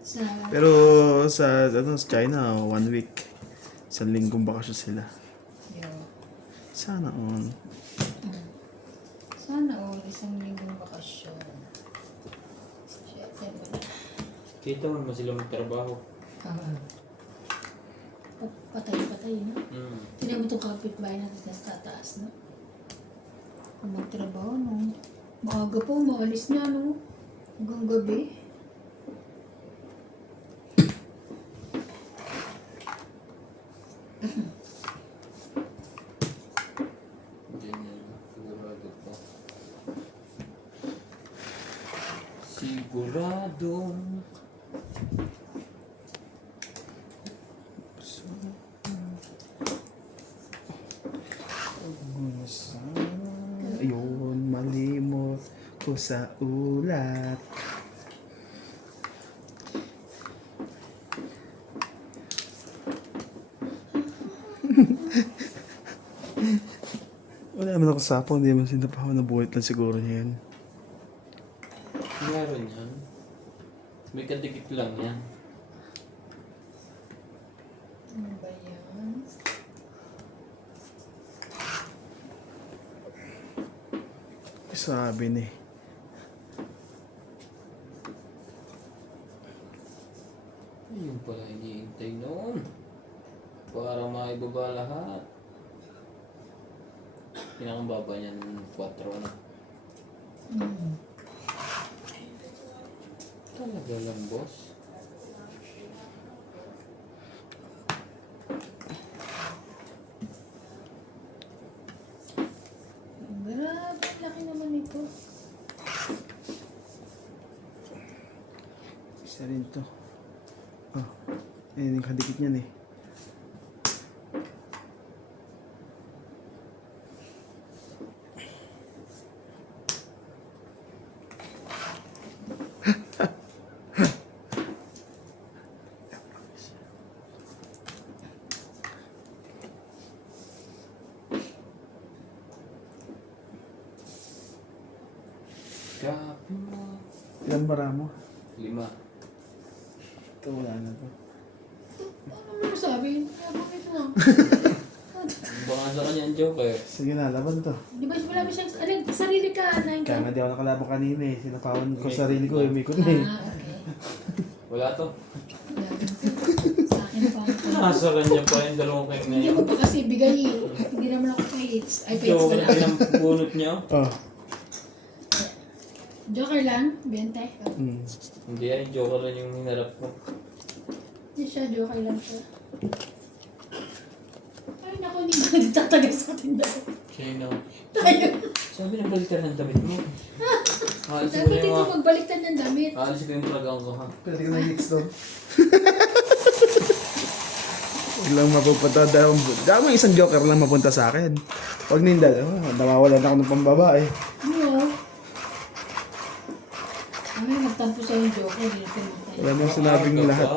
Sa Pero sa China, 1 week. 1 linggong bakasyon sila. yo. Sana all. Sana all isang linggong bakasyon. Shit, yan mo na. Kita mo naman sila magtrabaho. Patay, no? Mm. Tingnan mo itong kapitbahay natin sa tataas, no? Kung magtrabaho, no? Maaga po, maalis na, no? Hanggang gabi. Ganyan. Sigurado po. Sigurado. Ayun, malimot ko sa ulat. Wala naman ako sapang, hindi naman sinapahaw na buhat lang siguro niya yan. Meron yan. May kadikit lang yan. Ano ba yan? Sabi ni. Ayun pala iniintay noon. Para maibaba lahat. Pinakambaba niyan 4 na. Talaga lang, boss. Grabe, laki naman ito. Isa rin to. Oh, ayun yung kadikit niyan eh. Sikapin mo. Ilan bara mo? 5. Ito, wala na to. Ano mo sabi? Bakit na? Baka sa kanya ang joker. Sige na, laban to. Di ba wala ba siyang, alin, sarili ka, anayin ka? Kaya nga di ako nakalaban kanina eh. Sinapawan ko sarili ko eh. May ko na eh. Okay. Wala to. Wala din. Sa akin pa ako. Nasa kanya pa yung dalawang kayo na Hindi yun. mo pa kasi bigay eh. Hindi naman ako pates. Ay, pates Joker na lang. din ang bunot niya. Oh. Joker lang, 20. Mm. Hindi yan, yung joker lang yung hinarap ko. Hindi siya, joker lang siya. Ay, naku, hindi ko nagtatagal sa tindahan. Sino? Tayo. Sabi ng baliktad ng damit mo. Alis ko Dapat yung ito magbaliktad ng damit. Alis ko yung pragang ko ha. Pwede ka na hits doon. Huwag lang mapupunta. Damang isang joker lang mapunta sa akin. Huwag na yung dalawa. Nawawalan ako ng pambabae. Oo. Ano yung nagtampo sa yung joker, hindi na pinatay. Wala nang sinabing lahat.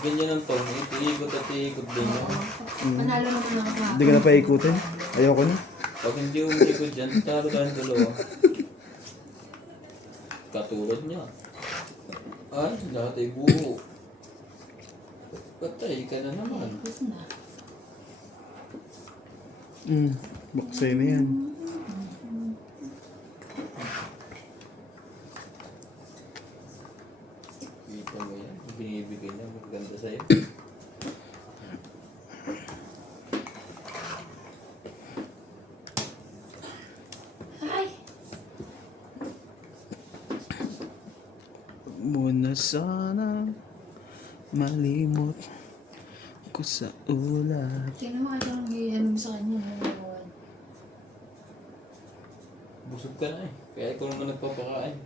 Ganyan ang tone. Iikot at iikot din yun. Panalo naman ako ha. Hindi ka na paikutin. Ayoko na. Pag hindi umikot dyan, talo tayong dalawa. Katulad niya. Ay, lahat ay buho. Patay ka na naman. Tapos na. Buksay na yan. Kita mo yan. Binibigay niya. Maganda sa'yo. Ay! Muna sana malimot ko sa ulat. Tingnan mo kaya ang ano mo sa kanya. Nalawan. Busog ka na eh. Kaya ikaw naman nagpapakain.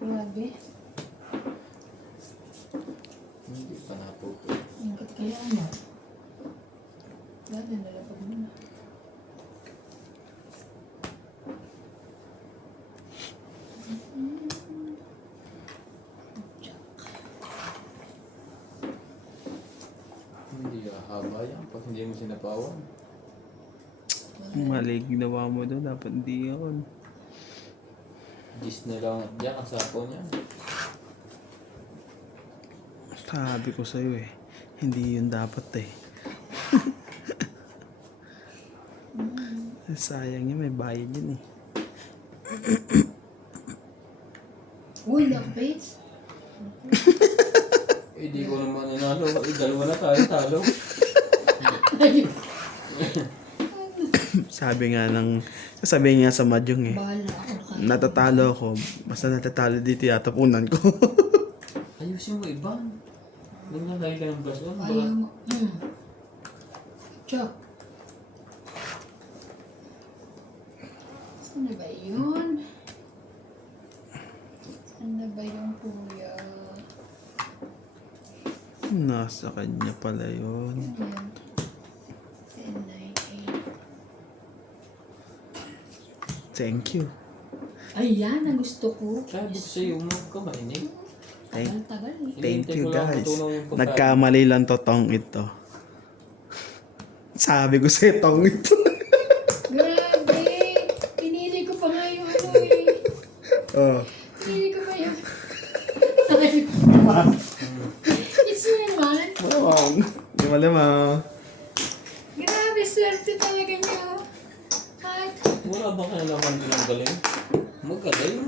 Grabe. Hindi pa naputo. Ingkat kaya ano. Grabe, nalapag mo na. Hindi haba yan. Pag hindi mo sinapawan. Mali ginawa mo doon. Dapat di yun. Gis na lang at dyan. Ang sapo niya. Sabi ko sa'yo eh. Hindi yun dapat eh. Sayang yun. May bayad yun eh. Uy, lockbaits. Eh di ko naman inalo. Eh dalawa na tayo talo. Sabi nga sa Mahjong eh. Bahala ako ka. Natatalo ako. Basta natatalo dito yatapunan ko. Ayusin mo iba. Nangyayari ka ng baso. Ayaw mo. Chok. Saan na ba yun? Saan na ba yung kuya? Nasa kanya pala yun. Ayan. 10, 9, 8. Thank you. Ayan, ang gusto ko. Sabi ko sa'yo, huwag ka mainig. Tagal-tagal eh. Thank Hinihintay you ko lang guys. matunaw yung pagkain. Nagkamali lang to tong ito. Sabi ko sa'yo tong ito. Grabe! Pinili ko pa nga yung ano eh. Oh. Pinili ko pa yung... It's me naman. Wow. Di malamang. Grabe, swerte talaga niyo. Kahit Wala ba kaya naman din ang galing? Magaling.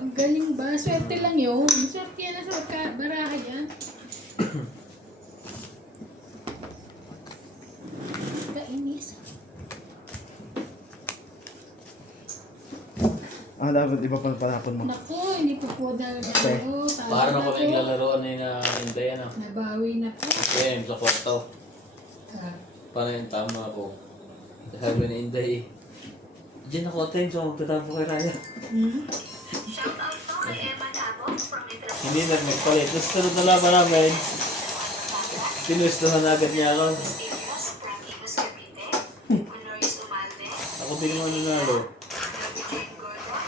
ang galing ba? Swerte lang yun. Swerte yan na sa baraha yan. Kainis. Dapat iba pa panapon mo. Naku, hindi po po dahil ako. Parang ako na yung lalaroan na Inday, ano? Nabawi na po. Game sa kwarto. Ah, Paano yung tama ko? Sabi ni Inday eh. Diyan ako time, so magtatapo kay Raya. Shoutout po kay Emma Dabog from Intramuros. Hindi na nagpalit. Tapos sunod na laban namin. Pinustuhan agad niya ako. Stevens from Imus Cavite. Honoris Umalde. Ako din naman nanalo. Jane Gordon.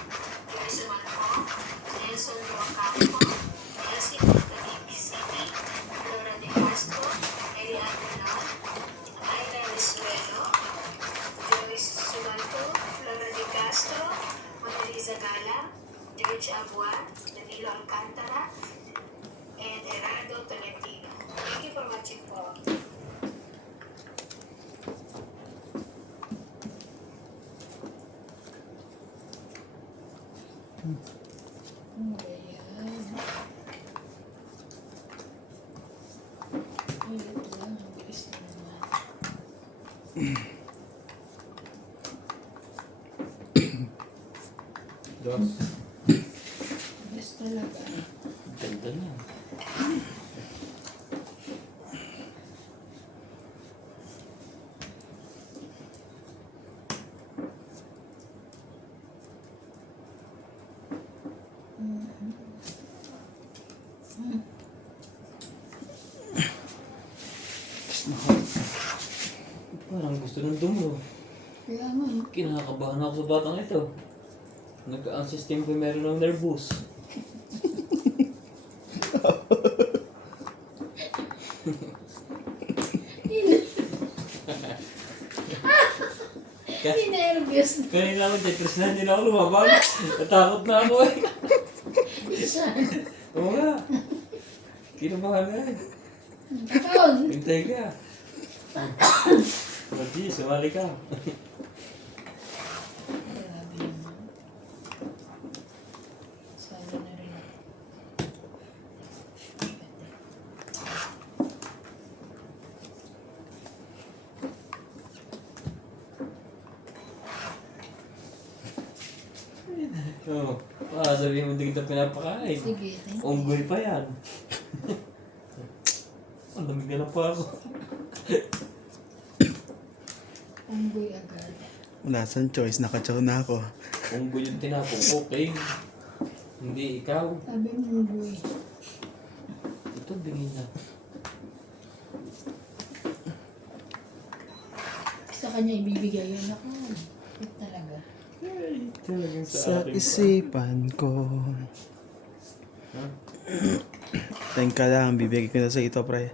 Gerson Malco. Nelson Duacampo. Elsie Montanik City. Flora de Castro. Elian Lenon. Aida Resuelo. Joyce Sumalco. Flora de Castro. Monalisa Gala. George Abuan, Danilo Alcantara, and Gerardo Tolentino. Thank you for watching po. Ano ba yan? Ulit lang, ang bilis na naman. Dos. Bilis talaga. Ganda niya. Parang gusto ng dumo. Kaya nga, no? Kinakabahan ako sa batang ito. Ang system ko meron ng nervous. Kasi Nervous na. kanina ako Tetris na, hindi na ako lumabag. Natakot na ako eh. Isa. Oo nga. Kinabahan na eh. Taon. Hintay ka. Mati, sumali ka. Grabe naman. Sana na rin. Oo. Sabihin mo hindi kita pinapakain. Sige, thank you. Unggoy pa yan. Ang lamig na lang pa ako. Unggoy agad. Nasan choice? Nakachaw na ako. Unggoy yung tinapong. Okay. Hindi ikaw. Sabi mo unggoy. Ito, bingin na. Sa kanya ibibigay yun. Ako, cute talaga. Talagang Sa akin pa. isipan ko. Ha? Thank ka lang, bibigay ko na sa ito, pre.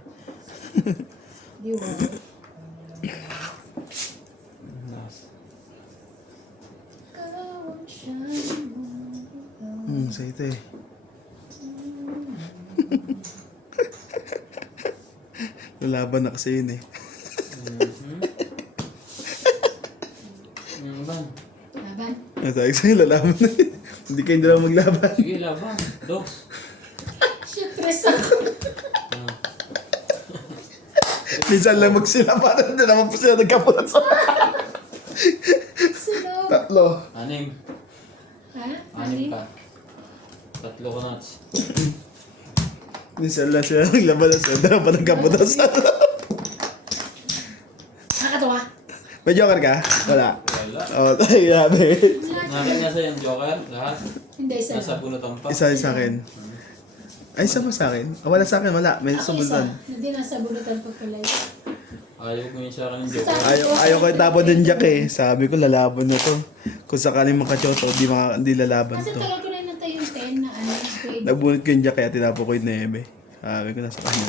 Di ba? Nas. Kawang siya mo. Sa ito eh. Lalaban na kasi yun eh. Ban. Laban. Sabi ko sa'yo, lalaban na yun. Hindi kayo dalawa maglaban. Sige, laban. Dos. Siyempre sa Ah. Minsan lang magsila para hindi naman po sila nagkapulat sa sino. tatlo. Anim. Ha? Anim ka. Tatlo ko nuts. Minsan lang sila naglaban sa dalawa pa nagkapulat sa Nakakatawa. May joker ka? Wala. Wala. Oh, tayo grabe. Nakit niya sa yung joker. Lahat. Hindi, isa Nasa lang. bunutan pa. Isa sa akin. Ay, isa pa sa akin? Oh, wala sa akin, wala. May Ako isa. sumunod. Hindi nasa bunutan pa pala yun. Ayaw ko yung sa akin ng joker. Ayaw ko itapon ng jack eh. Sabi ko, lalaban na to. Kung sakaling makachoto, di lalaban Kasi to. tagal ko na nantay yung 10 na ano, grade. Nabunot ko yung jack kaya tinapon ko yung 9. Sabi ko, nasa kanya.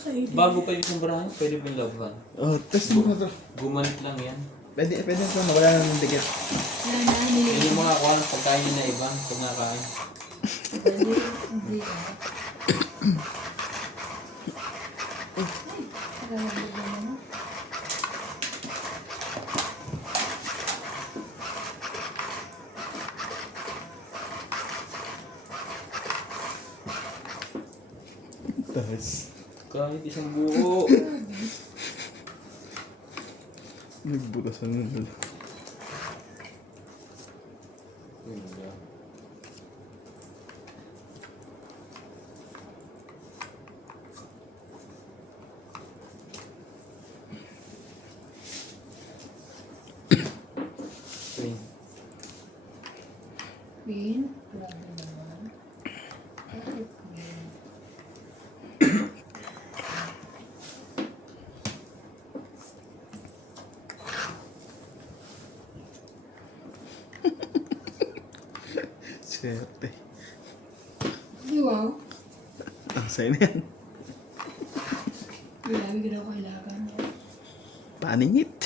Okay. Bago pa yung sombrahan, pwede ba yung laban? Oh, test mo na to. Gumanit lang yan. Pwede ito. Wala nang dikit. Wala na, hindi. Yun yung mga kuha ng pagkain niya na iba. Pag nakain. Hindi. Hindi. Ay, talaga ba naman? Tapos, Kahit isang buo. nagbukas ang nandun. Queen? Grabe naman. Bakit queen? Swerte. Di wow. Ang sa'yo na yan. Grabe ka daw kailangan niya. Paningit.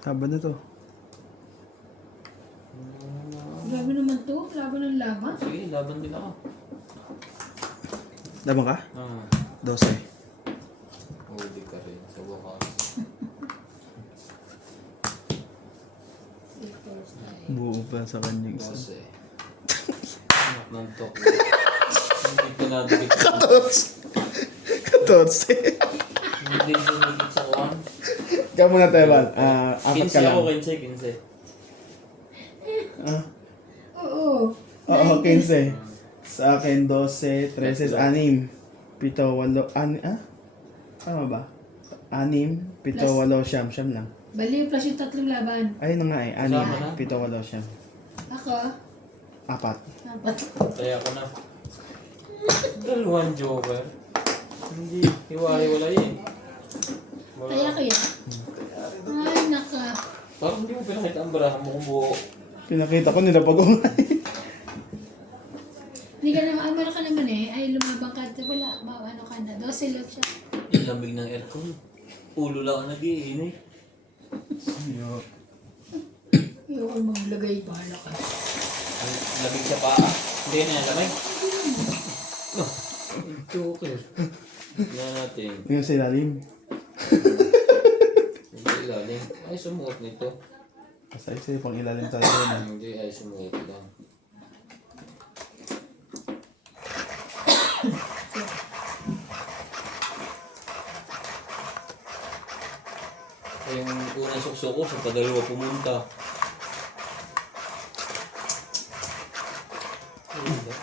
Laban na to. Grabe naman to. Laban ng laban. Sige, laban din ako. Laban ka? 12. Huli ka rin sa wakas. Papers tayo. Buo pa sa kanyang isa. Kasi, anak ng tok. Hindi pinadikit sa 14. Hindi pinadikit sa kuwan. Ikaw muna, Teban. Apat 15 ka lang. ako, 15. Ah, Oo. oo, 15. Sa akin, 12, 13, 6, 7, 8, Tama ba? 6, 7, 8, siyam lang. Bali, plus yung tatlong laban. Ayun na nga eh. 6, Kasama na? 7, 8, siyam. Ako, 4. apat. Kaya ko na. Dalawang joker. Hindi, hiwa-hiwalay eh. Kaya kaya. Ay, naka. Parang hindi mo pinakita ang barahan mo kung buo. Pinakita ko nila pag-umay. Hindi ka naman, ano ka naman eh. Ay, lumabang ka. Wala, ano ka na. 12 lang siya. Yung lamig ng aircon. Ulo lang ang nag-iinay. Ayoko maglagay. Bahala ka. Ang lamig sa paa. Hindi na yan lamig. Oh, joker. Tingnan natin. Yung sa ilalim. Hindi ilalim. Ay, sumuot nito. Kasi sa'yo pang ilalim tayo na. Hindi, ay sumuot lang. Ay, yung unang sukso ko, sa padalawa pumunta. Ayun ba?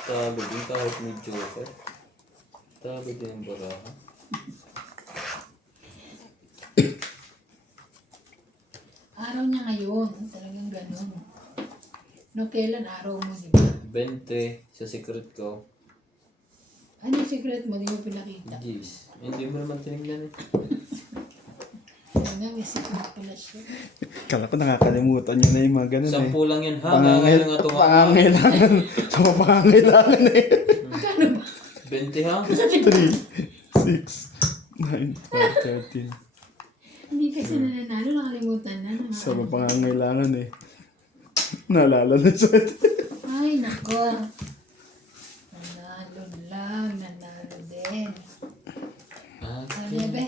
Tago din kahit may joker. Tago din ang baraha. Araw niya ngayon. Talagang ganun. No, kailan araw mo, di ba? 20 sa secret ko. Ano yung secret mo? Di mo pinakita. Jeez. Hindi mo naman tinignan eh. Ano nga, may secret pala siya. Kala ko nakakalimutan nyo na yung mga ganun eh. 10 lang yan ha. Ngayon nga ito nga. Pangangailangan. Sa mga pangangailangan eh. Magkano ba? 20 ha. 3, 6, 9, 12, 13. Hindi kasi nananalo, nakalimutan na. Sa mga pangangailangan eh. Naalala na siya. Ay, nako. Nanalo lang, nanalo din. Ah, Ano yan, be?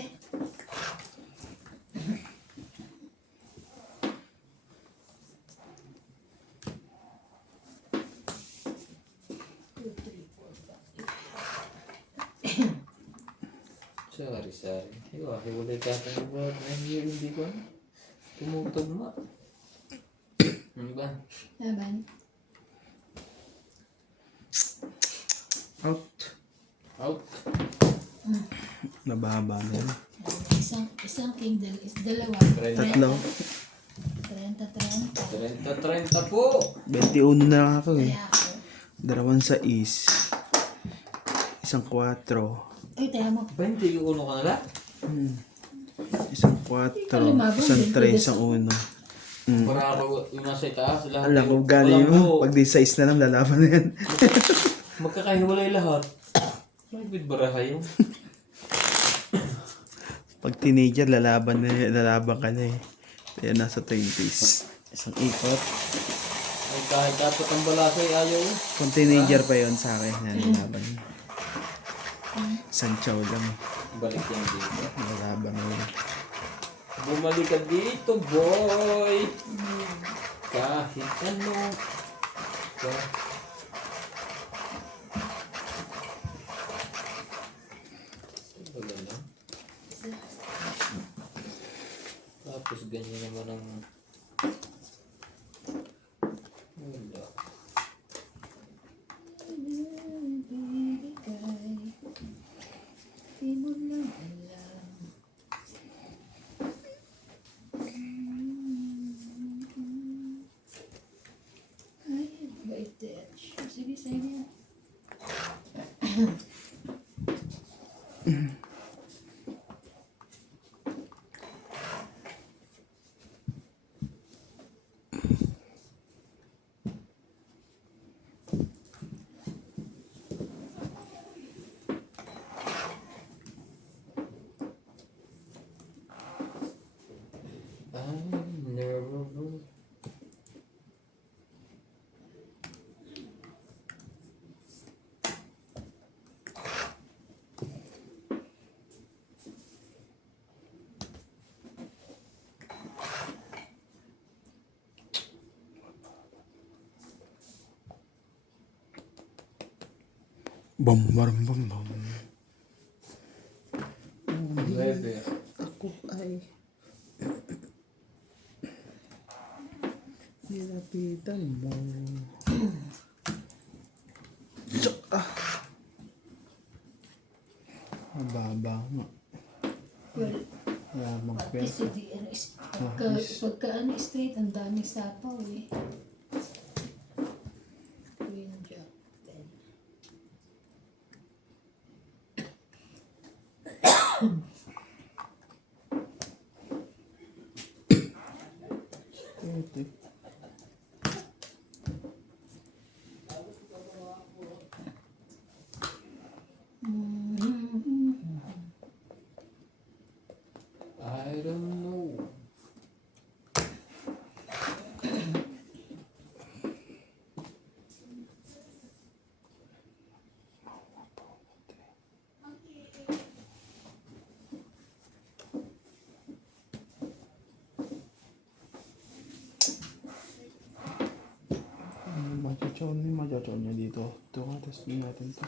sorry. Hiwalay ka ng word. Hindi ko ano. Tumutugma. Ano ba? Laban. Out. Out. Nababa na yun. Isang king, dalawa. Tatlo. 30. 30 po. 21 na lang ako eh. Kaya ako. Dalawang 6. Isang 4. Ay, tayo mo. 21 ka na lang? Isang 4. Isang 3. Isang 1. Para ako yung nasa itaas. Lahat Alam ko yung- galing walang mo. buo. Pag di size na lang, lalaban na yan. Magkakahiwalay lahat. May baraha yun. Pag teenager, lalaban ka na eh. Kaya nasa 20s. Isang 8. Ay kahit dapat ang balasay ayaw eh. Kung teenager pa yon sa akin, lalaban. Isang chow lang. Balik yan dito. Lalaban na yun. Bumalik ka dito, boy. Kahit ano. Wala lang. Tapos ganyan naman ang... Wala. Di mo lang alam. Ay, bait eh. Sige, sa'yo na yan. Bam, bam, bam, bam. 9. Ako ay nilapitan mo. Tsak! Ah! Mababa nga. Well, Wala mang at least kwento. hindi, pagka ano, straight, ang daming sapaw eh. Queen Jack 10. Ito. I don't know. Machachaw niya dito. Ito ka, test natin to.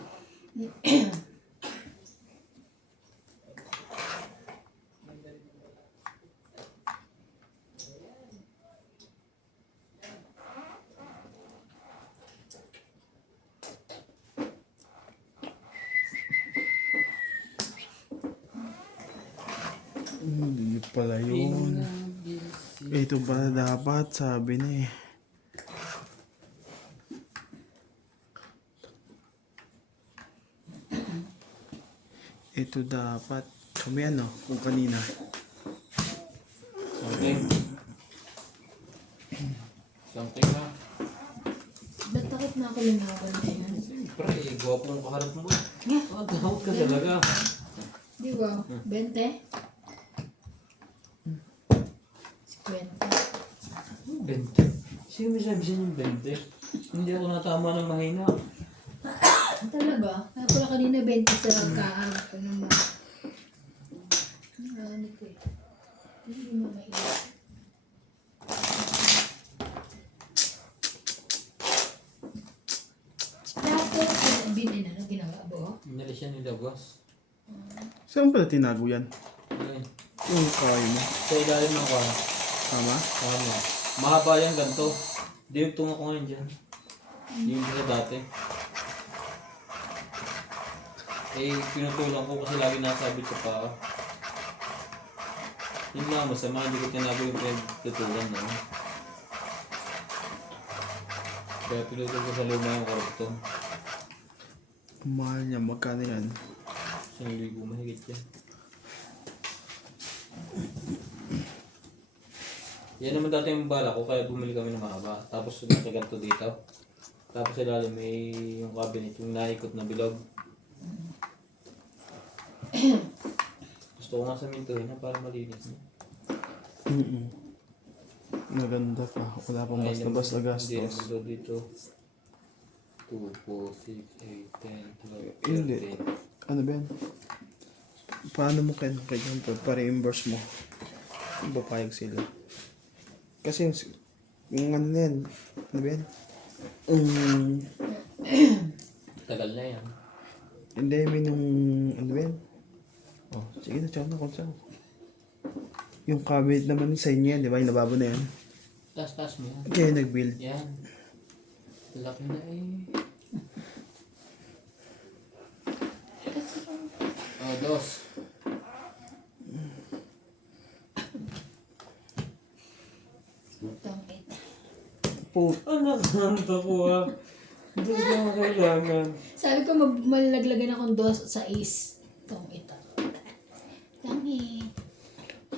Hindi pala yun. Ito pala dapat, sabi na eh. Ito dapat. Kami ano, kung kanina. Something. Something na. Ba't takot na ako lumaban na yan? Siyempre, gwapo mong kaharap mo. Yeah. Ah, takot ka talaga. Di ba? 20? 50. 20. Sino may sabi siya yung 20? Hindi ako natama ng mahina. Talaga? Kaya pala kanina 20 sa kaag. Ano mo? Ano ko eh. Hindi mo mailan. Tapos, binin na ginawa mo? Inalis siya ni Lagos. Saan pala tinago yan? Ayun. Yung kain mo. Sa ilalim ng kwan. Tama? Tama. Mahaba yan ganito. Dinugtong ako ngayon dyan. Yung sa dati. Eh, pinutulang ko kasi lagi nasabit sa paa. Yun lang, masama, hindi ko tinago yung pinutulan na. Kaya pinutol ko sa luma yung korupto. Mahal niya, magkano yan? Isang ligo mahigit yan. Yan naman dati yung bala ko, kaya bumili kami ng mahaba. Tapos nakaganto dito. Tapos ilalim may yung cabinet, yung naikot na bilog. Gusto ko nga sa mintuhin na para malinis na. Maganda pa. Wala pang basta-basta Hindi gastos. naman daw dito. 2, 4, 6, 8, 10, 12, Hindi. 13. Ano ba yan? Paano mo kailangan pa-reimburse mo? Kung papayag sila. Kasi yung ano na yan, ano ba yan? Tagal na yan. Hindi, I mean yung, ano ba yan? Oh, sige na, chow na, kung saan. Yung cabinet naman sa inyo yan, di ba? Yung lababo na yan. Taas mo yan. Kaya nag-build. Yan. Laki na eh. Oh, dos. Tangit. Nakakanta ko ah. Dos na kailangan. Sabi ko malaglagan akong dos sa is. Tangit ako. Tangit.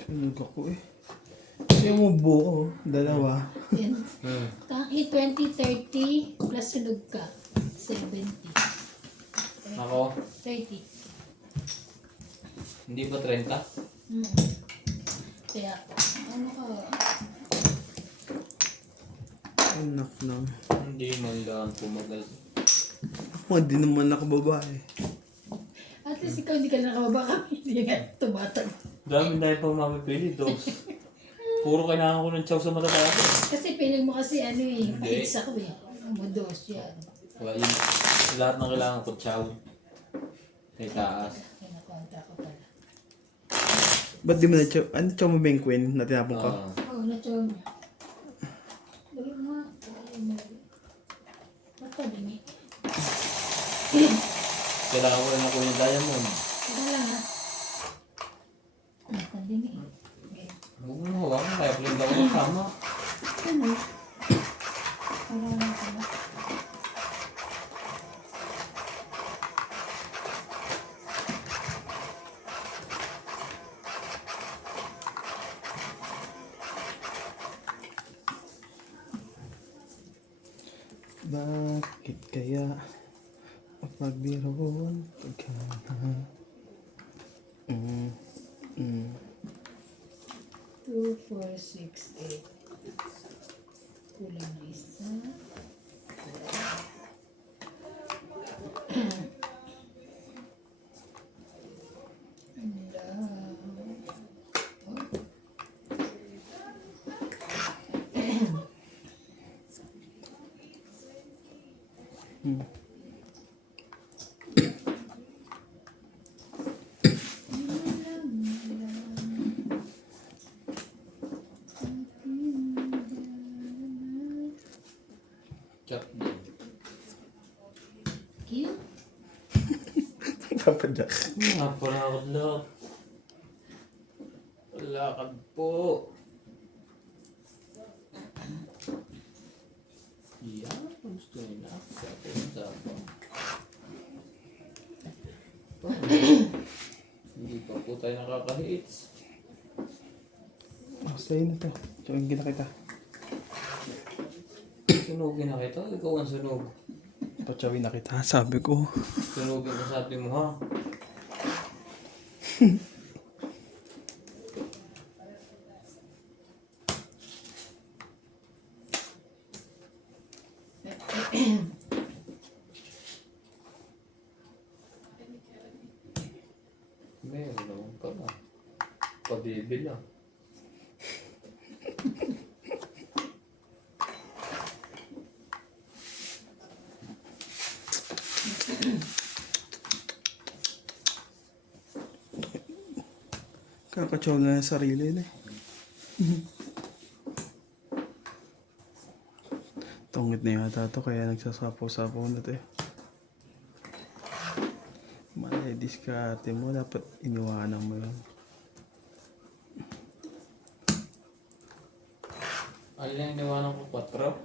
Sunog ako eh. Kasi mo buo, dalawa. Yan. Tangit 20, 30 plus sunog ka. 70. Ako, 30. hindi ba 30? Kaya, ano ka? Anak na. Hindi man lang pumagal. Hindi naman nakababae. At least ikaw hindi ka na nakababa kami. Hindi nga tumatag. Dami na yung pang mamipili, dos. Puro kailangan ko ng chow sa matatapos. Kasi piling mo kasi ano eh. Hindi. Paisa ko eh. Mo dos yan. Diba, yun, lahat ng kailangan ko chow. May taas. Kinakontra ko pala. Ba't di mo na ano chow mo ba yung queen na tinapon ko? Oo. Oo, na-chow niya. Dali mo nga. Ba't pa dumi? Kailangan ko rin ako yung diamond. Teka lang ha. Ba't dumi? Okay. Huwag mo hawakan, kaya pala daw ako tama. Ano? Para lang pala. Bakit kaya pagbiroon pagka 2, 4, 6, 8. Kulang na isa. Chop din. Cute. Papadyak. Nga pala ako lang. Lakad po. Yan, gusto nila. Sapo yung sapo. Hindi pa po tayo nakaka-hits. Oh, sa'yo na to. Tsawin kita kita. Sunugin na kita. Ikaw ang sunog. Patsawin na kita. Sabi ko. Sunugin na sa atin mo ha. Meron naman pala. Pabibila. Kakatsaw na yung sarili na eh. Tungit na yata to kaya nagsasapaw-sapaw na to eh. Mali, diskarte mo. Dapat iniwanan mo yun. Alin ang iniwanan ko? 4?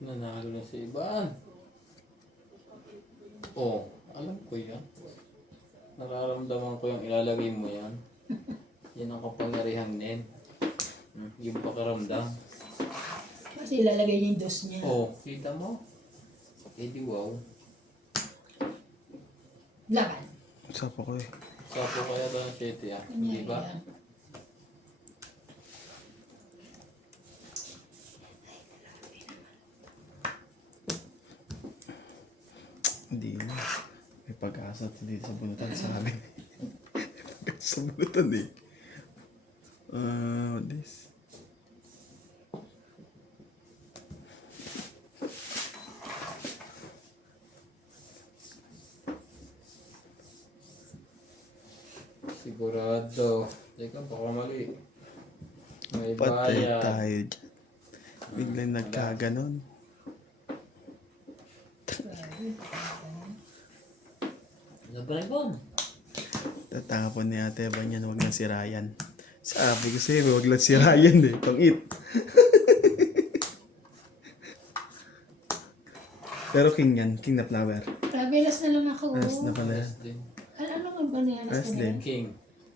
Nanalo na si Iban. Oh, alam ko yan. Nararamdaman ko yung ilalagay mo yan. Yan ang kapangyarihan din. Yung pakaramdam. Kasi ilalagay niya yung dos niya. Oh, kita mo? Eh di wow. Laban. Sapa ko eh. Sapo kaya ba ng 7 ah? Hindi ba? Yan. Hindi na. May pag-asa dito sa bunutan sa amin. Sa bunutan eh. This. Sigurado. Teka, baka mali. May Patay bayad. tayo dyan. Biglang nagkaganon. Ano ba na Iban? Tatapon ni Ate Evan yan, huwag lang si Ryan. Sabi ko sa'yo, huwag lang si Ryan eh. Tong-it. Pero king yan, king na flower. Travelas na lang ako. As na pala yan. Yes din. Ano nga ba na yan? As din. King.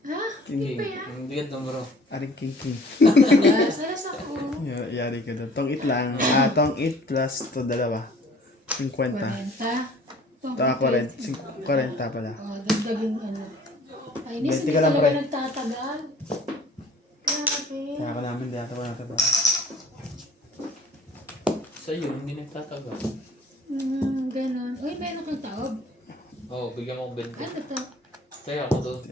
Ha? King. Hindi pa yan? Hindi ka numero. Aring king king. Yes, alas ako. Yari ka doon. Tong-it lang. Tong-it plus to dalawa. 50. 40. Taka 40 pala. Oh, dagdag yung ano. Ay, inis, 20 hindi ka lang, talaga pre. nagtatagal. Grabe. Kaya ka namin dito ko natin ba? Sa'yo, hindi nagtatagal. Ganon. Uy, meron kang taob. Oo, bigyan mo ko 20. Ano to? Kaya ako doon.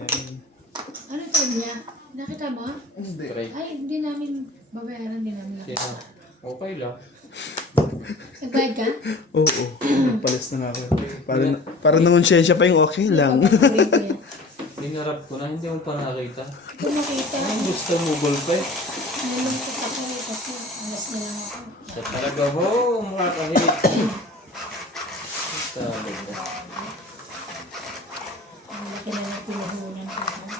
Ano to niya? Nakita mo? Hindi. Try. Ay, hindi namin babayaran din namin. Sino? Okay lang. Nagbayad ka? Oo, nagpalis na nga ako. Para nangonsensya pa yung okay lang. Pagpapagay ko yan. Dinarap ko na, hindi mo pa nakita. Kung makita, Anong gusto mo, gulpe? nalungkot ako kasi alas na lang ako. Sa talaga ho, mga kahit. Talaga. Ang laki na ng pinahunan ko. ha?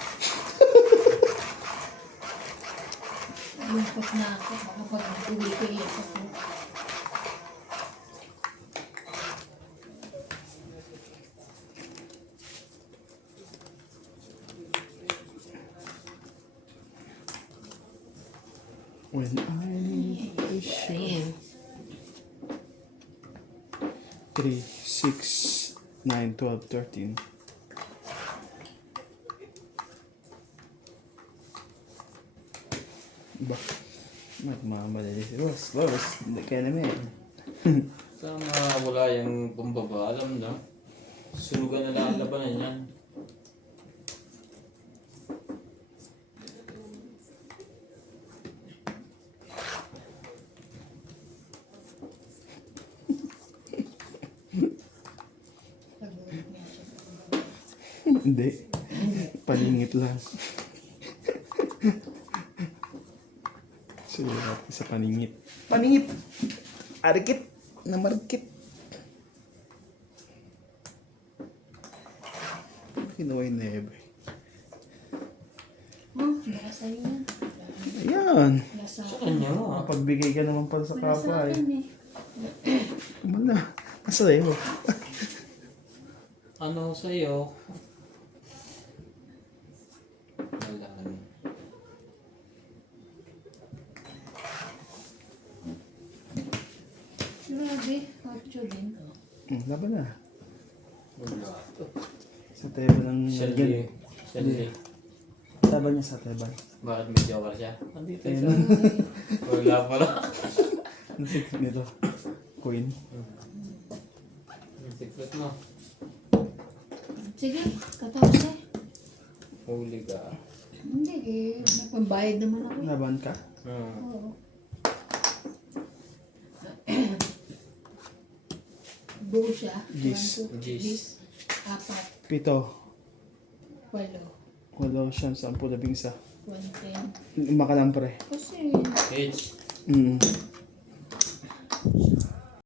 Lungkot na ako. Baka pag uwi ko iyak ako. When I need to show. 3, 6, 9, 12, 13. Ba? Magmamadali si Boss. Boss, hindi ka naman. Tama, wala yung pambaba, alam na. Sunugan na lang ang labanan yan. Pag-uwi niya siya. Hindi. Paningit lang. Sulat sa paningit. Paningit! Arikit! Namarikit! Kinuha yung nebe. Oh, baka sa'yo yan. Ayan! Wala sa Sa akin. kanya nga. Pagbigay ka naman para sa Wala sa kapwa eh. akin eh. Wala. Nasa iyo. Ano sa'yo? Wala na. Grabe, 8 din. Laban na. Wala. Sa table ng Shelly. Shelly. Laban niya sa table. Bakit may joker siya? Andito siya. Ay, Wala pala. Ano secret nito? Queen. Yung secret mo. sige, 14. Huli ka. Hindi eh, may pambayad naman ako. eh. Laban ka? Oo. Buo siya. Gis. 1, 2, Gis. 4, 7. 8, 8, 10, 11. 110. Makalampre. Kasi, H. Mm.